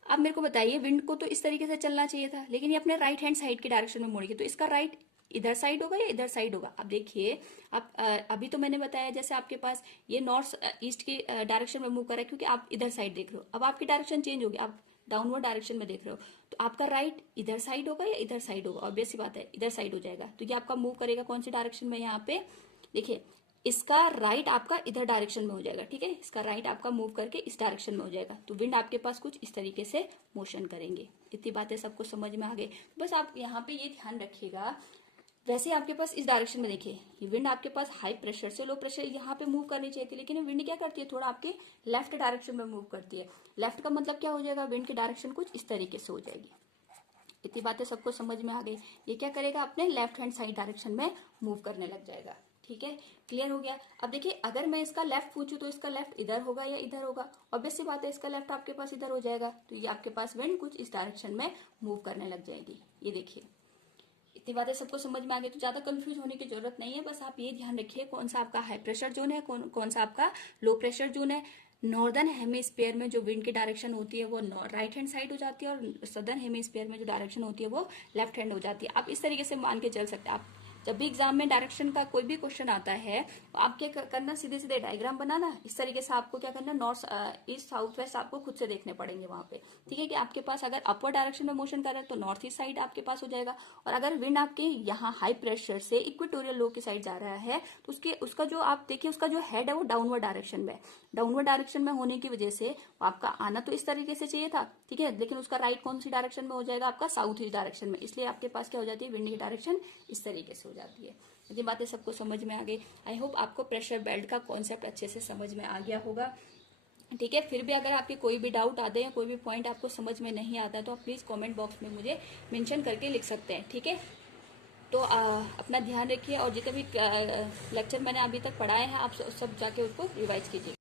अब मेरे को बताइए, विंड को तो इस तरीके से चलना चाहिए था, लेकिन ये अपने राइट हैंड साइड की डायरेक्शन में मुड़ेगी, तो इसका राइट इधर साइड होगा या इधर साइड होगा। अब देखिए अब अभी तो मैंने बताया जैसे आपके पास ये नॉर्थ ईस्ट की डायरेक्शन में मूव कर रहा है, क्योंकि आप इधर साइड देख रहे हो। अब आपकी डायरेक्शन चेंज होगी, अब डाउनवर्ड डायरेक्शन में देख रहे हो, तो आपका राइट इधर साइड होगा या इधर साइड होगा? ऑब्वियस सी बात है, इधर साइड हो जाएगा। तो ये आपका मूव करेगा कौन सी डायरेक्शन में? यहाँ पे देखिए, इसका राइट आपका इधर डायरेक्शन में हो जाएगा, ठीक है, इसका राइट आपका मूव करके इस डायरेक्शन में हो जाएगा। तो विंड आपके पास कुछ इस तरीके से मोशन करेंगे। इतनी बातें सबको समझ में आ गई। बस आप यहाँ पे ये ध्यान रखिएगा, वैसे आपके पास इस डायरेक्शन में देखिए, ये विंड आपके पास हाई प्रेशर से लो प्रेशर यहाँ पे मूव करनी चाहिए थी, लेकिन विंड क्या करती है, थोड़ा आपके लेफ्ट डायरेक्शन में मूव करती है। लेफ्ट का मतलब क्या हो जाएगा, विंड की डायरेक्शन कुछ इस तरीके से हो जाएगी। इतनी बातें सबको समझ में आ गई। ये क्या करेगा, अपने लेफ्ट हैंड साइड डायरेक्शन में मूव करने लग जाएगा। ठीक है, क्लियर हो गया। अब देखिए, अगर मैं इसका लेफ्ट पूछूं तो इसका लेफ्ट इधर होगा या इधर होगा? ऑब्वियस सी बात है, इसका लेफ्ट आपके पास इधर हो जाएगा। तो ये आपके पास विंड कुछ इस डायरेक्शन में मूव करने लग जाएगी। ये देखिए, इतनी बातें सबको समझ में आ गई। तो ज्यादा कंफ्यूज होने की जरूरत नहीं है, बस आप ये ध्यान रखिए कौन सा आपका हाई प्रेशर जोन है, कौन सा आपका लो प्रेशर जोन है। नॉर्दर्न हेमिस्फीयर में जो विंड की डायरेक्शन होती है वो राइट हैंड साइड हो जाती है, और सदर्न हेमिस्फीयर में जो डायरेक्शन होती है वो लेफ्ट हैंड हो जाती है। आप इस तरीके से मान के चल सकते हैं। आप जब भी एग्जाम में डायरेक्शन का कोई भी क्वेश्चन आता है, तो आप क्या करना, सीधे सीधे डायग्राम बनाना। इस तरीके से आपको क्या करना, नॉर्थ ईस्ट साउथ वेस्ट आपको खुद से देखने पड़ेंगे वहां पे। ठीक है, कि आपके पास अगर अपवर्ड डायरेक्शन में मोशन कर रहा है तो नॉर्थ ईस्ट साइड आपके पास हो जाएगा, और अगर विंड आपके यहाँ हाई प्रेशर से इक्वेटोरियल लो की साइड जा रहा है तो उसका जो आप देखिए, उसका जो हेड है वो डाउनवर्ड डायरेक्शन में, डाउनवर्ड डायरेक्शन में होने की वजह से आपका आना तो इस तरीके से चाहिए था, ठीक है, लेकिन उसका राइट कौन सी डायरेक्शन में हो जाएगा, आपका साउथ ईस्ट डायरेक्शन में। इसलिए आपके पास क्या हो जाती है, विंड की डायरेक्शन इस तरीके से हो जाती है। ये बातें सबको समझ में आ गई। आई होप आपको प्रेशर बेल्ट का कॉन्सेप्ट अच्छे से समझ में आ गया होगा। ठीक है, फिर भी अगर आपके कोई भी डाउट आते हैं, कोई भी पॉइंट आपको समझ में नहीं आता तो आप प्लीज कमेंट बॉक्स में मुझे मेंशन करके लिख सकते हैं। ठीक है, तो अपना ध्यान रखिए, और जितने भी लेक्चर मैंने अभी तक पढ़ाए हैं आप सब जाके उसको रिवाइज कीजिए।